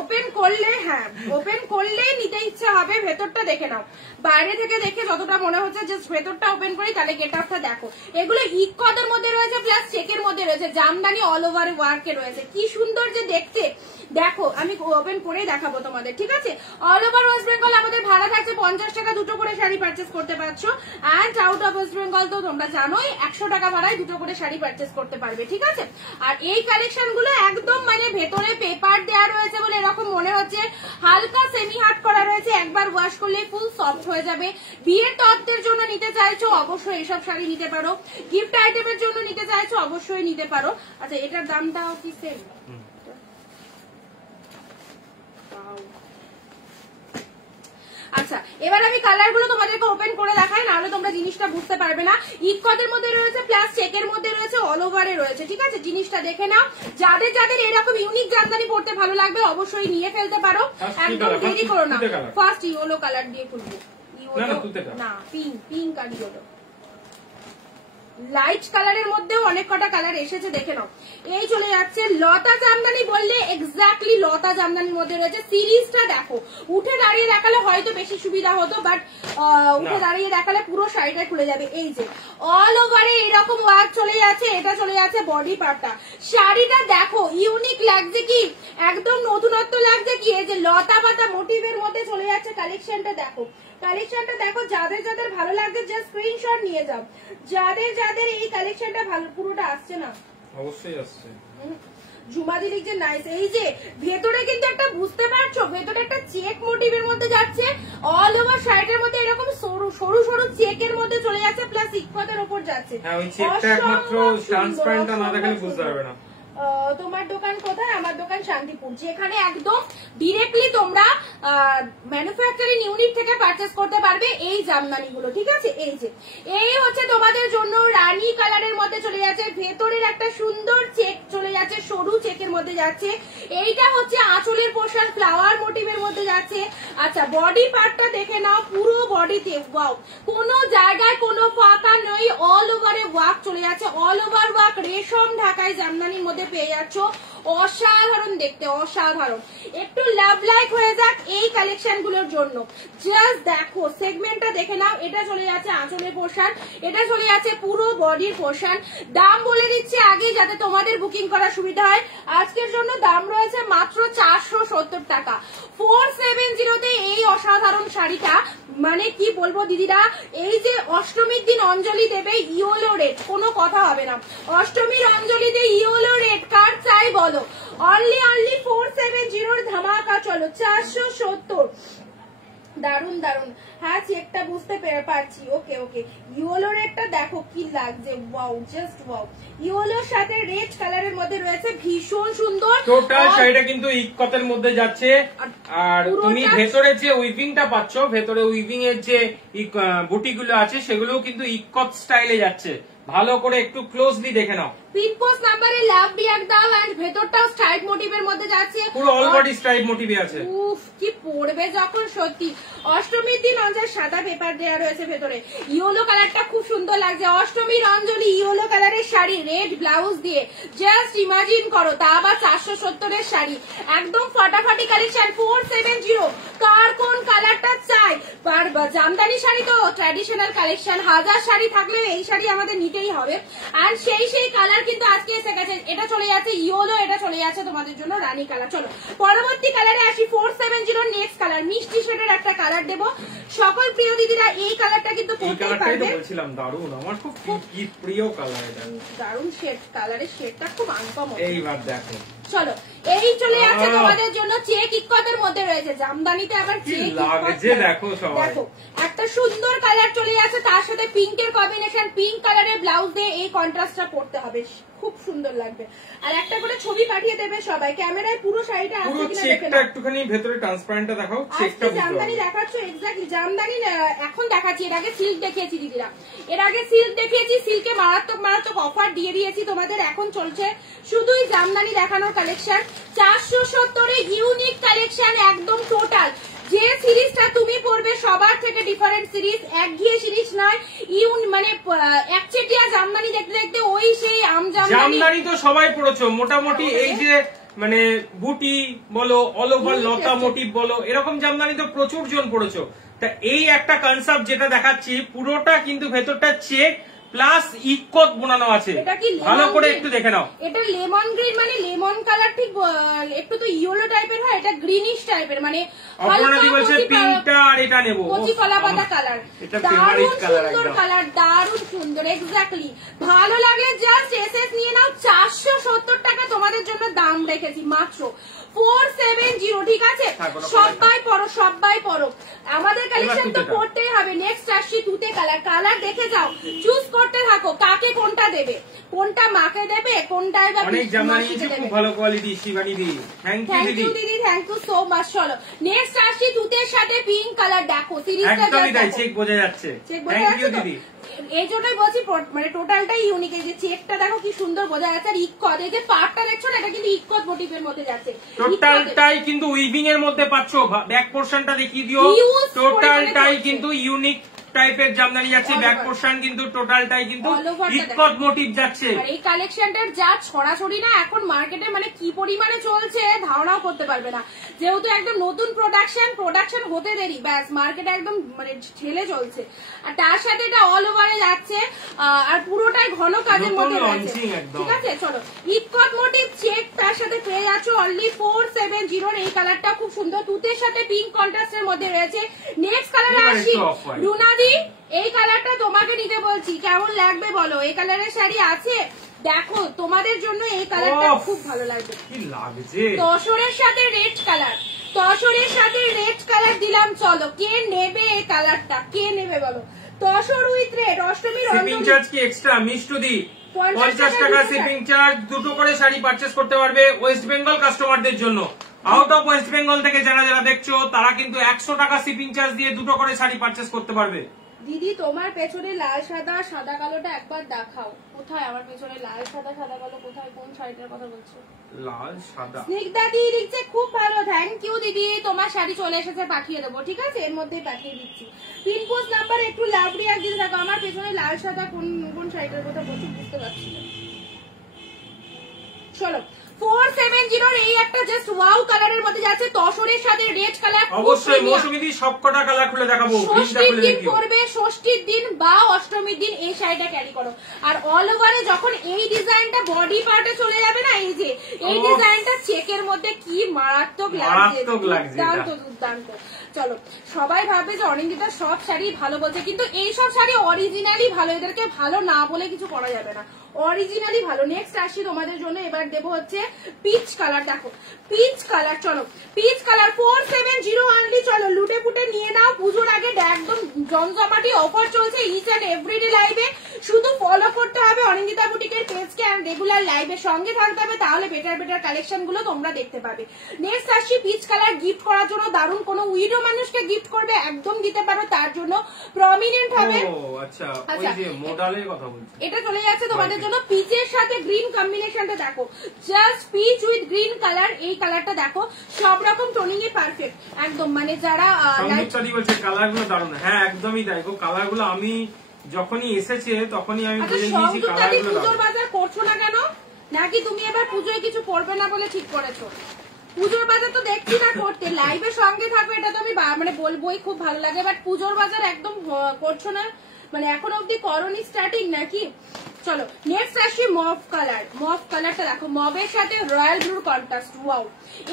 ওপেন করলে, হ্যাঁ ওপেন করলেই নিতে ইচ্ছে হবে। ভেতরটা দেখে নাও, বাইরে থেকে দেখে যতটা মনে হচ্ছে, জাস্ট ভেতরটা ওপেন করি, তাহলে গেট আপটা দেখো। এগুলো ইকদের মধ্যে রয়েছে, প্লাস চেকের মধ্যে রয়েছে, জামদানি অল ওভার ওয়ার্কে রয়েছে। কি সুন্দর যে দেখতে, দেখো আমি ওপেন করেই দেখাবো তোমাদের, ঠিক আছে? অল ওভার ওয়েস্ট বেঙ্গল আমাদের ভাড়া থাকছে 50 টাকা, দুটো করে শাড়ি পারচেস করতে পারছো। And out of West Bengal তো তোমরা জানোই 100 টাকা ভাড়ায় দুটো করে শাড়ি পারচেস করতে পারবে, ঠিক আছে? আর এই কালেকশন গুলো একদম মানে ভেতরে পেপার দেওয়া রয়েছে বলে এরকম মনে হচ্ছে, হালকা সেমি হার্ড করা রয়েছে, একবার ওয়াশ করলে ফুল সফট হয়ে যাবে। বিয়ের তত্ত্বের জন্য নিতে চাইছো অবশ্যই এসব শাড়ি নিতে পারো, গিফট আইটেমের জন্য নিতে চাইছো অবশ্যই নিতে পারো। আচ্ছা এটার দামটাও কি সেম? আচ্ছা এবার আমি কালার গুলো তোমাদেরকে ওপেন করে দেখাই, নাহলে তোমরা জিনিসটা বুঝতে পারবে না। ইকদের মধ্যে রয়েছে, প্লাস চেকের মধ্যে রয়েছে, অল ওভারে রয়েছে, ঠিক আছে? জিনিসটা দেখে নাও। যাদের যাদের এরকম ইউনিক জামদানি পড়তে ভালো লাগবে অবশ্যই নিয়ে ফেলতে পারো, একদম দেরি করো না। ফার্স্ট ইয়েলো কালার দিয়ে খুলবো, না পিঙ্ক, পিঙ্ক আর ইয়েলো। লাইট কালারের মধ্যেও অনেক কটা কালার এসেছে, দেখে নাও। এই চলে যাচ্ছে লতা জামদানি, বললে এক্স্যাক্টলি লতা জামদানির মধ্যে রয়েছে। সিরিজটা দেখো, উঠে দাঁড়িয়ে দেখালে হয়তো বেশি সুবিধা হতো, বাট উঠে দাঁড়িয়ে দেখালে পুরো শাড়িটা খুলে যাবে। এই যে অল ওভারে এরকম ওয়ার্ক চলে যাচ্ছে, এটা চলে যাচ্ছে বডি পার্টটা। শাড়িটা দেখো ইউনিক লাগছে কি, একদম নতুনত্ব লাগছে কি। এই যে লতা পাতা মোটিভের মধ্যে চলে যাচ্ছে কালেকশনটা দেখো, কালেকশনটা দেখো। যাদের যাদের ভালো লাগছে জাস্ট স্ক্রিনশট নিয়ে যাও। যাদের যাদের এই কালেকশনটা ভালো, পুরোটা আসছে না? অবশ্যই আসছে। জুমাদি লিখছে নাইস। এই যে ভেতরে কিন্তু একটা বুঝতে পারছো, ভেতরে একটা চেক মোটিভের মধ্যে যাচ্ছে, অল ওভার শাড়িটার মধ্যে এরকম সরু সরু সরু চেকের মধ্যে চলে যাচ্ছে, প্লাস ইকোয়াদের উপর যাচ্ছে। হ্যাঁ ওই চেকটা একমাত্র ট্রান্সপারেন্ট না দেখালে বুঝতে পারবে না। তোমার দোকান কোথায়? আমার দোকান শান্তিপুর, যেখানে একদম ডিরেক্টলি তোমরা ম্যানুফ্যাকচারিং ইউনিট থেকে পারচেস করতে পারবে এই জামদানি গুলো, ঠিক আছে? এই যে এই হচ্ছে তোমাদের জন্য রানী কালারের মধ্যে চলে যাচ্ছে, ভেতরের একটা সুন্দর চেক চলে যাচ্ছে, সরু চেকের মধ্যে যাচ্ছে। এইটা হচ্ছে আঁচলের পোর্শন, ফ্লাওয়ার মোটিভের মধ্যে যাচ্ছে। আচ্ছা বডি পার্টটা দেখে নাও, পুরো বডিতে ওয়াও, কোনো জায়গায় কোনো ফাঁকা নেই, অল ওভারে ওয়ার্ক চলে যাচ্ছে, অল ওভার ওয়ার্ক রেশম ঢাকায় জামদানির মধ্যে পেয়ে যাচ্ছ। অসাধারণ দেখতে, অসাধারণ। একটু লাভ লাইক হয়ে যাক এই কালেকশন গুলোর জন্য। জাস্ট দেখো সেগমেন্টটা দেখে নাও, এটা চলে যাচ্ছে আঁচলের পোর্শন, এটা চলে যাচ্ছে পুরো বডির পোর্শন। দাম বলে দিচ্ছি আগে যাতে তোমাদের বুকিং করার সুবিধা হয়। আজকের জন্য দাম রয়েছে মাত্র 470 টাকা। 470-তে এই অসাধারণ শাড়িটা, মানে কি বলবো দিদিরা, এই যে অষ্টমীর দিন অঞ্জলি দেবে ইয়েলো রেড, কোনো কথা হবে না। অষ্টমীর অঞ্জলিতে ইয়েলো রেড কার চাই বলো? অনলি 470 ধামাকা চলো 470। দারুন দারুন। হ্যাঁ চেকটা বুঝতে পারছি। ওকে ওকে, ইয়েলো রেডটা দেখো কি লাগছে, ওয়াও জাস্ট ওয়াও। ইয়েলোর সাথে রেড কালারের মধ্যে রয়েছে, ভীষণ সুন্দর। টোটাল শাড়িটা কিন্তু ইকতের মধ্যে যাচ্ছে। আর তুমি ভেতরে যে উইভিংটা পাচ্ছ, ভেতরে উইভিং এর যে বুটিগুলো আছে সেগুলোও কিন্তু ইকত স্টাইলে যাচ্ছে। ভালো করে একটু ক্লোজলি দেখে নাও। পিন পোস্ট নাম্বারে লাভ রিয়াক্ট দাও, এন্ড ভেতরটাও স্ট্রাইপ মোটিভের মধ্যে যাচ্ছে, পুরো অল বডি স্ট্রাইপ মোটিভে আছে। উফ কি পড়বে যখন সত্যি। অষ্টমীর দিন অঞ্জলি সাদা পেপার দেওয়া রয়েছে ভেতরে, ইয়েলো কালারটা খুব সুন্দর লাগছে। অষ্টমীর অঞ্জলি ইয়েলো কালারের শাড়ি রেড ব্লাউজ দিয়ে, জাস্ট ইমাজিন করো, তা আবার 470 শাড়ি, একদম ফাটাফাটি কালেকশন। 470 কার কোন কালারটা চাই। জামদানি শাড়ি তো ট্র্যাডিশনাল কালেকশন, হাজার শাড়ি থাকলে এই শাড়ি আমাদের নিতেই হবে। আর সেই কালার কিন্তু আজকে এসে গেছে। এটা চলে যাচ্ছে ইয়েলো, এটা চলে যাচ্ছে তোমাদের জন্য রানী কালার। চলো পরবর্তী কালারে আসি। 470 নেক্সট কালার, মিষ্টি শেডের একটা কালার দেবো। সকল প্রিয় দিদিরা এই কালারটা কিন্তু পরতেই পারবে। বলছিলাম দারুণ, আমার খুব প্রিয় কালার এটা। দারুণ শেড, কালারের শেডটা খুব আনকমন। এইবার দেখো, চলো এই চলে যাচ্ছে তোমাদের জন্য চেক ইক্কতের মধ্যে রয়েছে। জামদানিতে আবার চেক লাগছে দেখো সবাই। দেখো একটা সুন্দর কালার চলে যাচ্ছে, তার সাথে পিঙ্কের কম্বিনেশন, পিঙ্ক কালারের ব্লাউজ দিয়ে এই কন্ট্রাস্টটা পড়তে হবে, খুব সুন্দর লাগবে। আর একটা করে ছবি পাঠিয়ে দেবে সবাই, ক্যামেরায় পুরো শাড়িটা আছে পুরো কিনা চেকটা একটুখানি ভেতরে ট্রান্সপারেন্টটা দেখাও। চেকটা জামদানি দেখাচ্ছ, এক্স্যাক্টলি জামদানি এখন দেখাচ্ছি। এর আগে সিল্ক দেখিয়েছি দিদিরা, এর আগে সিল্ক দেখিয়েছি, সিল্কে মারাত্মক অফার দিয়ে দিয়েছি তোমাদের। এখন চলছে শুধুই জামদানি দেখানোর কালেকশন। 470 ইউনিক কালেকশন, একদম টোটাল। যে সিরিজটা তুমি পড়বে সবার থেকে ডিফারেন্ট সিরিজ, একঘেয়ে সিরিজ নয়। মানে একচেটিয়া জামদানি দেখতে দেখতে ওই সেই জামদানি তো সবাই পড়েছো মোটামুটি। এই যে মানে বুটি বলো, অল ওভার লতা মোটিভ বলো, এরকম জামদানি তো প্রচুর জন পড়েছো। তা এই একটা কনসেপ্ট যেটা দেখাচ্ছি, পুরোটা কিন্তু ভেতরটা চেক প্লাস ইকত বোনানো আছে, ভালো করে একটু দেখে নাও। এটা লেমন গ্রিন, মানে লেমন কালার, ঠিক একটু তো ইয়েলো টাইপের হয়, এটা গ্রিনিশ টাইপের, মানে অপর্ণাদি বলছে পিঙ্কটা আর এটা নেব, কচি কলা পাতা কালার। এটা ফেভারিট কালার, সুন্দর কালার, দারুণ সুন্দর, এক্স্যাক্টলি। ভালো লাগলে জাস্ট এসএস নিয়ে নাও। 470 টাকা তোমাদের জন্য দাম রেখেছি, মাত্র 470, ঠিক আছে? সবাই পড়ো, আমাদের কালেকশন তো পড়তেই হবে। নেক্সট আসছি তুতে কালার। কালার দেখে যাও, চুজ করতে থাকো কাকে কোনটা দেবে, কোনটা মাকে দেবে, কোনটাই বা অনেক জামদানি খুব ভালো কোয়ালিটি। শিবানী দি থ্যাংক ইউ দিদি, থ্যাংক ইউ সো মাচ। চলো নেক্সট আসছি তুতের সাথে পিঙ্ক কালার। দেখো সিরিজটা চেক বোঝা যাচ্ছে, থ্যাংক ইউ দিদি। এই জন্যই বলছি মানে টোটালটাই ইউনিক। এই যে চেকটা দেখো কি সুন্দর বোঝা যাচ্ছে। আর ইকত, এই যে পার্টটা দেখছো না, এটা কিন্তু ইকত মোটিভের মধ্যে যাচ্ছে। টোটালটাই কিন্তু উইভিং এর মধ্যে পাচ্ছো। ব্যাক পোরশনটা দেখিয়ে দিও, টোটালটাই কিন্তু ইউনিক টাইপের জামদানি যাচ্ছে। ব্যাক পোরশন কিন্তু টোটালটাই কিন্তু ইকত মোটিভ যাচ্ছে। আর এই কালেকশনটার যা ছড়াছড়ি না এখন মার্কেটে, মানে কি পরিমাণে চলছে ধারণাও করতে পারবে না। যেহেতু একদম নতুন প্রোডাকশন হতে দেরি, ব্যাস মার্কেটে একদম মানে ঠেলে চলছে। আর তার সাথে এটা অল ওভারে যাচ্ছে, আর পুরোটাই ঘন কাজের মধ্যে রয়েছে, ঠিক আছে? চলো ইকত মোটিভ চেক তার সাথে পেয়ে যাচ্ছ অনলি 470। এই কালারটা খুব সুন্দর, তুতের সাথে পিঙ্ক কন্ট্রাস্টের মধ্যে রয়েছে। নেক্সট কালারে আসি রুনাদি। এই কালারটা তোমাকে নিতে বলছি, কেমন লাগবে বলো? এই কালারের শাড়ি আছে, দেখো তোমাদের জন্য এই কালারটা খুব ভালো লাগবে। কি লাগছে, তসরের সাথে রেড কালার, তসরের সাথে রেড কালার দিলাম। চলো কে নেবে এই কালারটা, কে নেবে বলো? তসর উইথ রেড, অষ্টমীর শিপিং চার্জ কি এক্সট্রা? মিষ্টুদি 50 টাকা শিপিং চার্জ, দুটো করে শাড়ি পারচেস করতে পারবে ওয়েস্ট বেঙ্গল কাস্টমারদের জন্য। আউট অফ ওয়েস্ট বেঙ্গল থেকে যারা দেখছো তারা কিন্তু 100 টাকা শিপিং চার্জ দিয়ে দুটো করে শাড়ি পারচেস করতে পারবে। দিদি তোমার পেছনে লাল সাদা সাদা কালোটা একবার দেখাও, কোথায় আমার পেছনে লাল সাদা সাদা কালো কোথায়, কোন শাড়িটার কথা বলছো? লাল সাদা স্নিগ্ধা দি লিখছে খুব ভালো, থ্যাংক ইউ দিদি। তোমার শাড়ি চলে এসেছে, পাঠিয়ে দেবো, ঠিক আছে? এর মধ্যেই পাঠিয়ে দিচ্ছি। পিন পোস্ট নাম্বার একটু লাভ রিয়াক্ট দিতে থাকো। আমার পেছনে লাল সাদা কোন শাড়িটার কথা বলছি বুঝতে পারছি না। চলো 470 এই একটা জাস্ট ওয়াও কালারের মধ্যে যাচ্ছে, তসরের সাথে রেড কালার। অবশ্যই মৌসুমীদি সবকটা কালার খুলে দেখাবো। ষষ্ঠীর দিন পরবে, ষষ্ঠীর দিন বা অষ্টমীর দিন এই শাড়িটা ক্যারি করো। আর অল ওভারে যখন এই ডিজাইনটা বডি পার্টে চলে যাবে না, এই যে এই ডিজাইনটা চেকের মধ্যে কি মারাত্মক লাগছে, দুর্দান্ত। চলো, সবাই ভাববে যে অনিন্দিতা সব শাড়ি ভালো বলছে, কিন্তু এইসব শাড়ি অরিজিনালি ভালো, এদেরকে ভালো না বলে কিছু করা যাবে না, অরিজিনালি ভালো। নেক্সট আসছি তোমাদের জন্য, এবার দেবো হচ্ছে পিচ কালার। দেখো পিচ কালার, চলো পিচ কালার 470 অনলি। চলো লুটে পুটে নিয়ে নাও, পুজোর আগে একদম জমজমাটি অফার চলছে ইচ এন্ড এভরিডে লাইভে। শুধু ফলো করতে হবে অনিন্দিতা বুটিকের পেজকে এন্ড রেগুলার লাইভের সঙ্গে থাকতে হবে, তাহলে বেটার বেটার কালেকশন গুলো তোমরা দেখতে পাবে। নেক্সট আসছি পিচ কালার, গিফট করার জন্য দারুণ, কোনো উইডো মানুষকে গিফট করবে একদম দিতে পারো, তার জন্য প্রমিনেন্ট হবে। আচ্ছা ওই যে মডেলের কথা বলছি, এটা চলে যাচ্ছে তোমাদের জন্য পিচের সাথে গ্রিন কম্বিনেশনটা দেখো, just peach with green colour. এই কালারটা দেখো, সব রকম টোনিং এ পারফেক্ট একদম, মানে যারা সংযুক্তাদি বলছে কালার গুলো দারুণ। হ্যাঁ একদমই তাই গো, কালার গুলো আমি যখনই এসেছে তখনই আমি বুঝে নিয়েছি কালার গুলো। পুজোর বাজার করছো না কেন? নাকি তুমি এবার পুজোয় কিছু পড়বে না বলে ঠিক করেছো? পুজোর বাজার তো দেখছি না করতে, লাইভের সঙ্গে থাকবে এটা তো আমি মানে বলবোই, খুব ভালো লাগে, বাট পুজোর বাজার একদম করছো না, মানে এখন অব্দি করনি স্টার্টিং নাকি? চলো নেক্সট আসছি মভ কালার। মভ কালারটা দেখো, মভের সাথে রয়্যাল ব্লুর কন্ট্রাস্ট, ওয়াও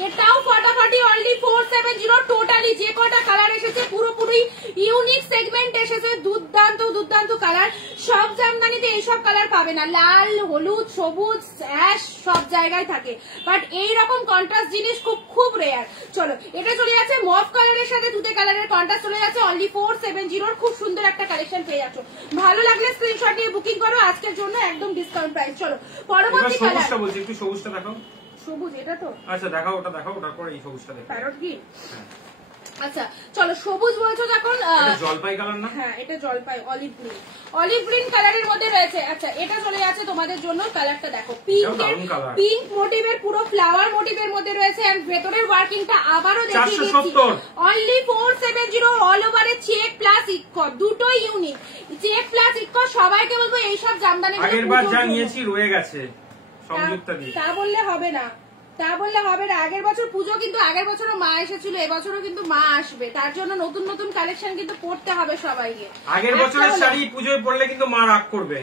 এটাও ফাটাফাটি অনলি 470। টোটালি যে কটা কালার এসেছে পুরোপুরি ইউনিক সেগমেন্ট এসেছে, দুর্দান্ত দুর্দান্ত কালার। সব জামদানিতে এইসব কালার পাবে না, লাল হলুদ সবুজ অ্যাশ সব জায়গায় থাকে, বাট এইরকম কন্ট্রাস্ট জিনিস খুব খুব রেয়ার। চলো এটা চলে যাচ্ছে মভ কালারের সাথে তুতে কালারের কন্ট্রাস্ট চলে যাচ্ছে অনলি 470। খুব সুন্দর একটা কালেকশন পেয়ে যাচ্ছ, ভালো লাগলে স্ক্রিনশট নিয়ে বুকিং করো, আজকের জন্য একদম ডিসকাউন্ট প্রাইস। চলো পরবর্তী কালার, সবুজটা বলছি, একটু সবুজটা দেখাও। সবুজ এটা তো, আচ্ছা দেখাও ওটা, দেখাও ওটা করে এই সবুজটা দেখাও, প্যারট গ্রিন। আচ্ছা চলো সবুজ বলছো যখন, জলপাই কালার না? হ্যাঁ এটা জলপাই, অলিভ গ্রিন, অলিভ গ্রিন কালারের মধ্যে রয়েছে। আচ্ছা এটা চলে যাচ্ছে তোমাদের জন্য, কালারটা দেখো পিঙ্ক মোটিভের, পুরো ফ্লাওয়ার মোটিভের মধ্যে রয়েছে, এন্ড ভেতরের ওয়ার্কিংটা আবারও দেখিয়ে দিচ্ছি অনলি 470। অল ওভারে চেক প্লাস ইক্কো, দুটোই ইউনিক, চেক প্লাস ইক্কো। সবাইকে বলবো এইসব জামদানি আগেরবার যা নিয়েছি রয়ে গেছে সংযুক্তা দিয়ে, তা বললে হবে না, তা বললে হবে না। আগের বছর পুজো কিন্তু, আগের বছরও মা এসেছিল, এবছরও কিন্তু মা আসবে, তার জন্য নতুন নতুন কালেকশন কিন্তু পড়তে হবে সবাইকে। আগের বছরের শাড়ি পুজোয় পরলে কিন্তু মা রাগ করবে,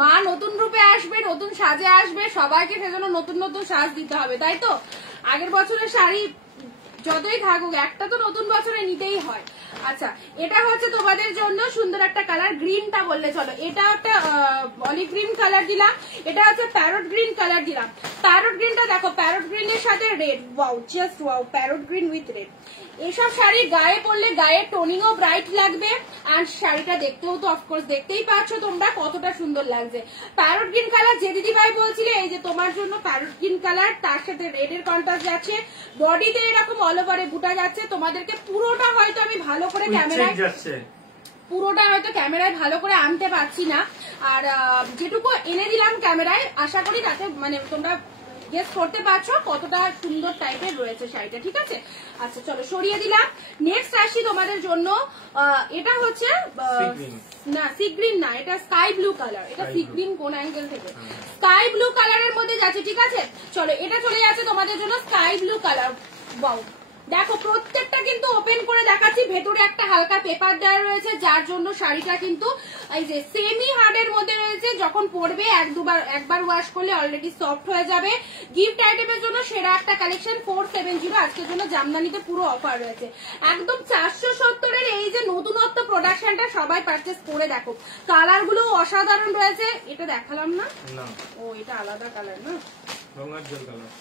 মা নতুন রূপে আসবে, নতুন সাজে আসবে, সবাইকে সেজন্য নতুন নতুন সাজ দিতে হবে, তাই তো? আগের বছরের শাড়ি যতই থাকুক একটা তো নতুন বছরে নিতেই হয়। আচ্ছা এটা হচ্ছে তোমাদের জন্য সুন্দর একটা কালার, গ্রিনটা বললে চলো, এটা একটা অলিভ গ্রিন কালার দিলাম, এটা হচ্ছে প্যারট গ্রিন কালার দিলাম। প্যারট গ্রিনটা দেখো, প্যারট গ্রিনের সাথে red, wow just wow, parrot green with red. এসব শাড়ি গায়ে পরলে গায়ের টোনিংও ব্রাইট লাগবে, আর শাড়িটা দেখতেও তো অফকোর্স দেখতেই পাচ্ছ তোমরা কতটা সুন্দর লাগছে। প্যারট গ্রিন কালার যে দিদি ভাই বলছিলে, এই যে তোমার জন্য প্যারট গ্রিন কালার, তার সাথে রেড এর কন্ট্রাস্ট যাচ্ছে, বডিতে এরকম অল ওভারে বুটা যাচ্ছে। তোমাদেরকে পুরোটা হয়তো আমি ভালো করে ক্যামেরায় ভালো করে আনতে পারছি না, আর যেটুকু এনে দিলাম ক্যামেরায় আশা করি তাতে মানে তোমরা গেস করতে পারছো কতটা সুন্দর টাইপের রয়েছে শাড়িটা, ঠিক আছে? আচ্ছা চলো সরিয়ে দিলাম। নেক্সট আসি তোমাদের জন্য, এটা হচ্ছে না সি গ্রিন না, এটা স্কাই ব্লু কালার। এটা সি গ্রিন কোন অ্যাঙ্গেল থেকে? স্কাই ব্লু কালারের মধ্যে যাচ্ছে, ঠিক আছে? চলো এটা চলে যাচ্ছে তোমাদের জন্য স্কাই ব্লু কালার। ওয়াও দেখো প্রত্যেকটা কিন্তু ওপেন করে দেখাচ্ছি, ভেতরে একটা হালকা পেপার দেওয়া রয়েছে, যার জন্য শাড়িটা কিন্তু এই যে সেমি হার্ডের মধ্যে রয়েছে, যখন পরবে একবার ওয়াশ করলে অলরেডি সফট হয়ে যাবে। গিফট আইটেমের জন্য সেরা একটা কালেকশন 470 আজকের জন্য জামদানিতে পুরো অফার রয়েছে একদম 470 এই যে নতুনত্ব প্রোডাকশনটা সবাই পারচেজ করে দেখো, কালার গুলো অসাধারণ রয়েছে। এটা দেখালাম না? ও এটা আলাদা কালার না, রঙের জল কালার।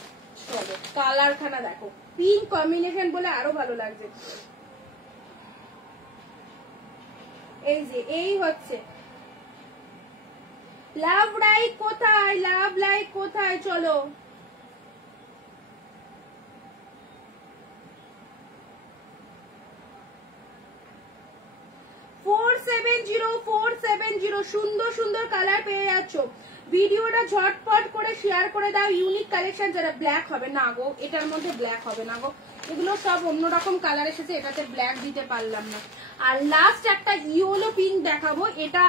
চলো কালার খানা দেখো, পিঙ্ক কম্বিনেশন বলে আরো ভালো লাগছে। এই যে এই হচ্ছে লাভ লাইক কোথায়, লাভ লাইক কোথায়? চলো সুন্দর সুন্দর কালার পেয়ে যাচ্ছ। ভিডিওটা ঝটপট করে শেয়ার করে দাও। ইউনিক কালেকশন, যারা ব্ল্যাক হবে না গো, এটার মধ্যে ব্ল্যাক হবে না গো, এগুলো সব অন্যরকম কালার এসেছে, এটাতে ব্ল্যাক দিতে পারলাম না। আর লাস্ট একটা ইয়েলো পিঙ্ক দেখাবো। এটা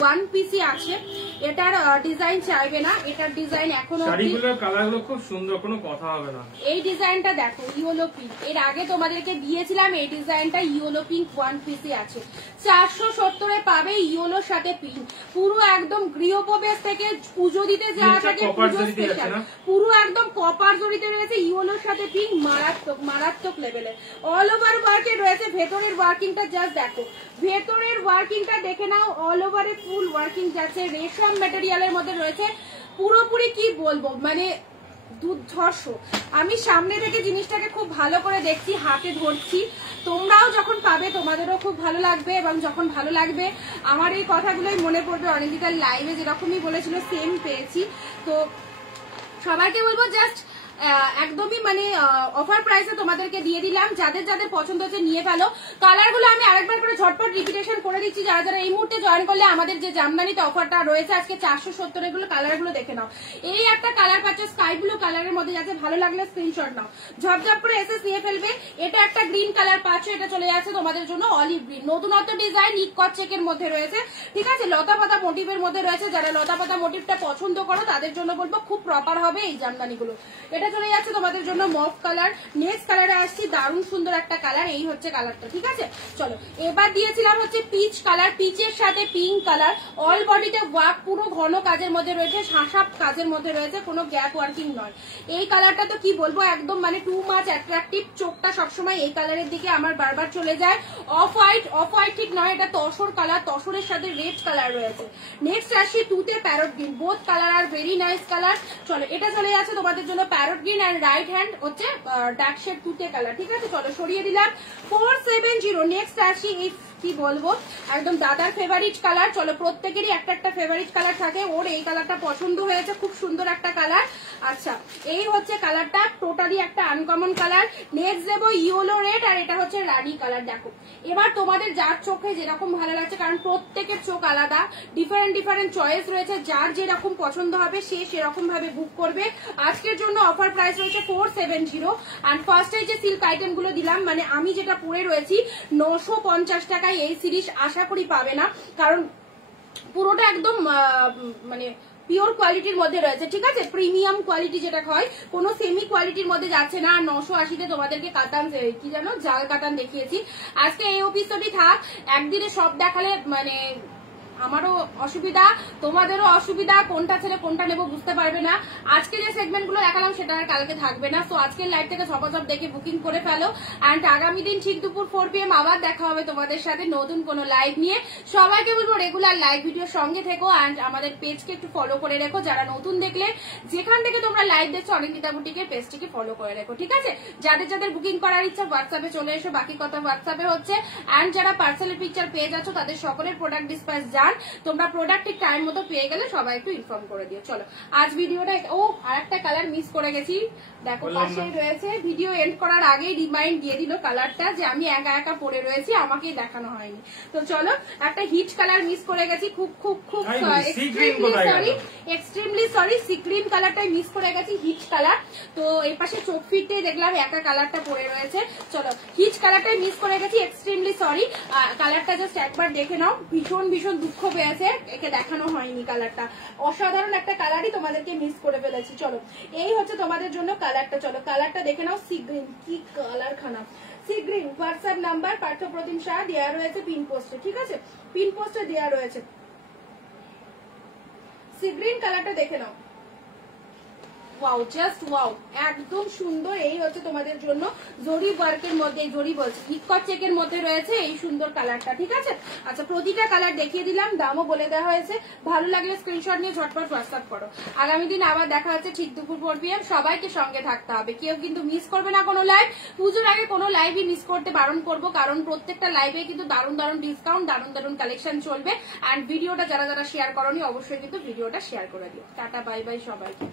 ওয়ান পিসি আছে, এটার ডিজাইন চাইবে না, এটার ডিজাইন এখনো শাড়িগুলোর কালারগুলো খুব সুন্দর, কোনো কথা হবে না। এই ডিজাইনটা দেখো ইয়েলো পিঙ্ক, এর আগে তোমাদেরকে দিয়েছিলাম এই ডিজাইনটা ইয়েলো পিঙ্ক ওয়ান পিসি আছে। 470 এ পাবে ইয়েলোর সাথে পিঙ্ক, পুরো একদম গৃহপ্রবেশ থেকে পুজো দিতে যাওয়া থাকে পুজো স্পেশাল, পুরো একদম কপার জড়িতে রয়েছে ইয়েলোর সাথে পিঙ্ক, মারাত্মক মারাত্মক লেভেলের। অল ওভার ওয়ার্কে রয়েছে, ভেতরের ওয়ার্কিংটা জাস্ট দেখো, ভেতরের ওয়ার্কিংটা দেখে নাও, অল ওভারে ফুল ওয়ার্কিং যাচ্ছে, রেশম ম্যাটেরিয়ালের মধ্যে রয়েছে, পুরোপুরি কি বলবো মানে দুর্ধর্ষ। আমি সামনে থেকে জিনিসটাকে খুব ভালো করে দেখছি, হাতে ধরছি, তোমরাও যখন পাবে তোমাদেরও খুব ভালো লাগবে, এবং যখন ভালো লাগবে আমার এই কথাগুলোই মনে পড়বে, অনিন্দিতার লাইভে যেরকমই বলেছিল সেম পেয়েছি। তো সবাইকে বলবো জাস্ট একদমই মানে অফার প্রাইসে তোমাদেরকে দিয়ে দিলাম, যাদের যাদের পছন্দ হচ্ছে নিয়ে ফেলো। কালারগুলো আমি আরেকবার করে ঝটপট রিপিটেশন করে দিচ্ছি, যারা যারা এই মুহূর্তে জয়েন করলে আমাদের যে জামদানিতে অফারটা রয়েছে আজকে 470 এগুলো কালারগুলো দেখে নাও। এই একটা কালার পাচ্ছে স্কাই ব্লু কালারের মধ্যে, যাচ্ছে ভালো লাগলে স্ক্রিনশট নাও, ঝপঝপ করে এসএস নিয়ে ফেলবে। এটা একটা গ্রিন কালার পাচ্ছ, এটা চলে যাচ্ছে তোমাদের জন্য অলিভ গ্রিন, নতুনত্ব ডিজাইন ইকট চেকের মধ্যে রয়েছে, ঠিক আছে, লতা পাতা মোটিভের মধ্যে রয়েছে। যারা লতা পাতা মোটিভটা পছন্দ করো তাদের জন্য বলবো খুব প্রপার হবে এই জামদানিগুলো। এটা চলে যাচ্ছে তোমাদের জন্য মফ কালার। নেক্সট কালারে আসছি, দারুণ সুন্দর একটা কালার, এই হচ্ছে কালারটা, ঠিক আছে। চলো এবার দিয়েছিলাম হচ্ছে পিচ কালার, পিচের সাথে পিঙ্ক কালার, অল বডিতে ওয়ার্ক, পুরো ঘন কাজের মধ্যে রয়েছে, শাঁসাপ কাজের মধ্যে রয়েছে, কোনো গ্যাপ ওয়ার্কিং নয়। এই কালারটা তো কি বলবো একদম মানে টু মাচ অ্যাট্রাকটিভ, চোখটা সবসময় এই কালারের দিকে আমার বারবার চলে যায়। অফ হোয়াইট, অফ হোয়াইট ঠিক নয়, এটা তসর কালার, তসরের সাথে রেড কালার রয়েছে। নেক্সট আসি তুতে parrot green, both colour are very nice colour. চলো এটা চলে যাচ্ছে তোমাদের জন্য প্যারট গ্রিন, আর রাইট হ্যান্ড হচ্ছে ডার্ক শেড তুতে কালার, ঠিক আছে। চলো সরিয়ে দিলাম 470। নেক্সট আসি এই কি বলবো একদম দাদার ফেভারিট কালার। চলো প্রত্যেকেরই একটা একটা ফেভারিট কালার থাকে, ওর এই কালারটা পছন্দ হয়েছে, খুব সুন্দর একটা কালার। আচ্ছা এই হচ্ছে কালারটা, টোটালি একটা আনকমন কালার। নেক্সট দেবো ইয়েলো রেড, আর এটা হচ্ছে রানি কালার। দেখো এবার তোমাদের যার চোখে যেরকম ভালো লাগছে, কারণ প্রত্যেকের চোখ আলাদা, ডিফারেন্ট ডিফারেন্ট চয়েস রয়েছে, যার যেরকম পছন্দ হবে সে সেরকম ভাবে বুক করবে। আজকের জন্য অফার প্রাইস রয়েছে 470। আর ফার্স্টে যে সিল্ক আইটেম গুলো দিলাম, মানে আমি যেটা পরে রয়েছি 950 টাকায় এই সিরিজ আশা করি পাবে না, কারণ পুরোটা একদম মানে পিওর কোয়ালিটির মধ্যে রয়েছে, ঠিক আছে, প্রিমিয়াম কোয়ালিটি যেটা হয়, কোনো সেমি কোয়ালিটির মধ্যে যাচ্ছে না। 980-তে তোমাদেরকে কাতান কি জানো জাল কাতান দেখিয়েছি। আজকে এই এপিসোডই থাক, একদিনে সব দেখালে মানে আমারও অসুবিধা, তোমাদেরও অসুবিধা, কোনটা ছেড়ে কোনটা নেবো বুঝতে পারবে না। আজকে যে সেগমেন্ট গুলো দেখালাম সেটা আর কালকে থাকবে না, তো আজকের লাইভ থেকে ঝপাঝপ দেখে বুকিং করে ফেলো। অ্যান্ড আগামী দিন ঠিক দুপুর 4 PM আবার দেখা হবে তোমাদের সাথে নতুন কোনো লাইভ নিয়ে। সবাইকে বলবো রেগুলার লাইভ ভিডিওর সঙ্গে থেকো, অ্যান্ড আমাদের পেজকে একটু ফলো করে রেখো। যারা নতুন দেখলে যেখান থেকে তোমরা লাইভ দেখছো অনিন্দিতা বুটিকের পেজটিকে ফলো করে রেখো, ঠিক আছে। যাদের যাদের বুকিং করার ইচ্ছা হোয়াটসঅ্যাপে চলে এসো, বাকি কথা হোয়াটসঅ্যাপে হচ্ছে। অ্যান্ড যারা পার্সেলের পিকচার পেয়ে যাচ্ছ তাদের সকলের প্রোডাক্ট ডিসপ্যাচ যান, তোমরা প্রোডাক্ট ঠিক টাইম মতো পেয়ে গেলে সবাই একটু ইনফর্ম করে দিও। চলো আজ ভিডিওটা, ও আরেকটা কালার মিস করে গেছি, দেখো পাশেই রয়েছে, ভিডিও এন্ড করার আগেই রিমাইন্ড দিয়ে দিল কালারটা যে আমি একা একা পরে রয়েছি, আমাকেই দেখানো হয়নি। তো চলো একটা হিট কালার মিস করে গেছি, খুব খুব খুব এক্সট্রিমলি সরি, সি গ্রিন কালারটাই মিস করে গেছি, হিট কালার। তো এই পাশে চোখ ফিরতে দেখলাম একা কালারটা পরে রয়েছে। চলো হিট কালারটাই মিস করে গেছি, এক্সট্রিমলি সরি। কালারটা জাস্ট একবার দেখে নাও, ভীষণ ভীষণ দুঃখ পেয়েছে একে দেখানো হয়নি, কালারটা অসাধারণ একটা কালারই তোমাদেরকে মিস করে ফেলেছি। চলো এই হচ্ছে তোমাদের জন্য কালারটা, চলো কালারটা দেখে নাও, সি গ্রিন, কি কালার খানা, sea green. WhatsApp number Partha Pratim Shah দেওয়া রয়েছে পিন পোস্টে, ঠিক আছে, পিন পোস্টে দেওয়া রয়েছে। সি গ্রিন কালারটা দেখে নাও, ওয়াও জাস্ট ওয়াও, একদম সুন্দর। এই হচ্ছে তোমাদের জন্য জরি ওয়ার্কের মধ্যে, জরি বলছি ইকট চেকের মধ্যে রয়েছে এই সুন্দর কালারটা, ঠিক আছে। আচ্ছা প্রতিটা কালার দেখিয়ে দিলাম, দামও বলে দেওয়া হয়েছে, ভালো লাগলে স্ক্রিনশট নিয়ে ঝটপট হোয়াটসঅ্যাপ করো। আগামী দিন আবার দেখা হচ্ছে ঠিক দুপুর 4 PM, সবাইকে সঙ্গে থাকতে হবে, কেউ কিন্তু মিস করবে না কোনো লাইভ। পুজোর আগে কোনো লাইভই মিস করতে বারণ করবো, কারণ প্রত্যেকটা লাইভে কিন্তু দারুণ দারুণ ডিসকাউন্ট, দারুণ দারুণ কালেকশন চলবে। অ্যান্ড ভিডিওটা যারা যারা শেয়ার করোনি অবশ্যই কিন্তু ভিডিওটা শেয়ার করে দিও। টাটা বাই বাই সবাইকে।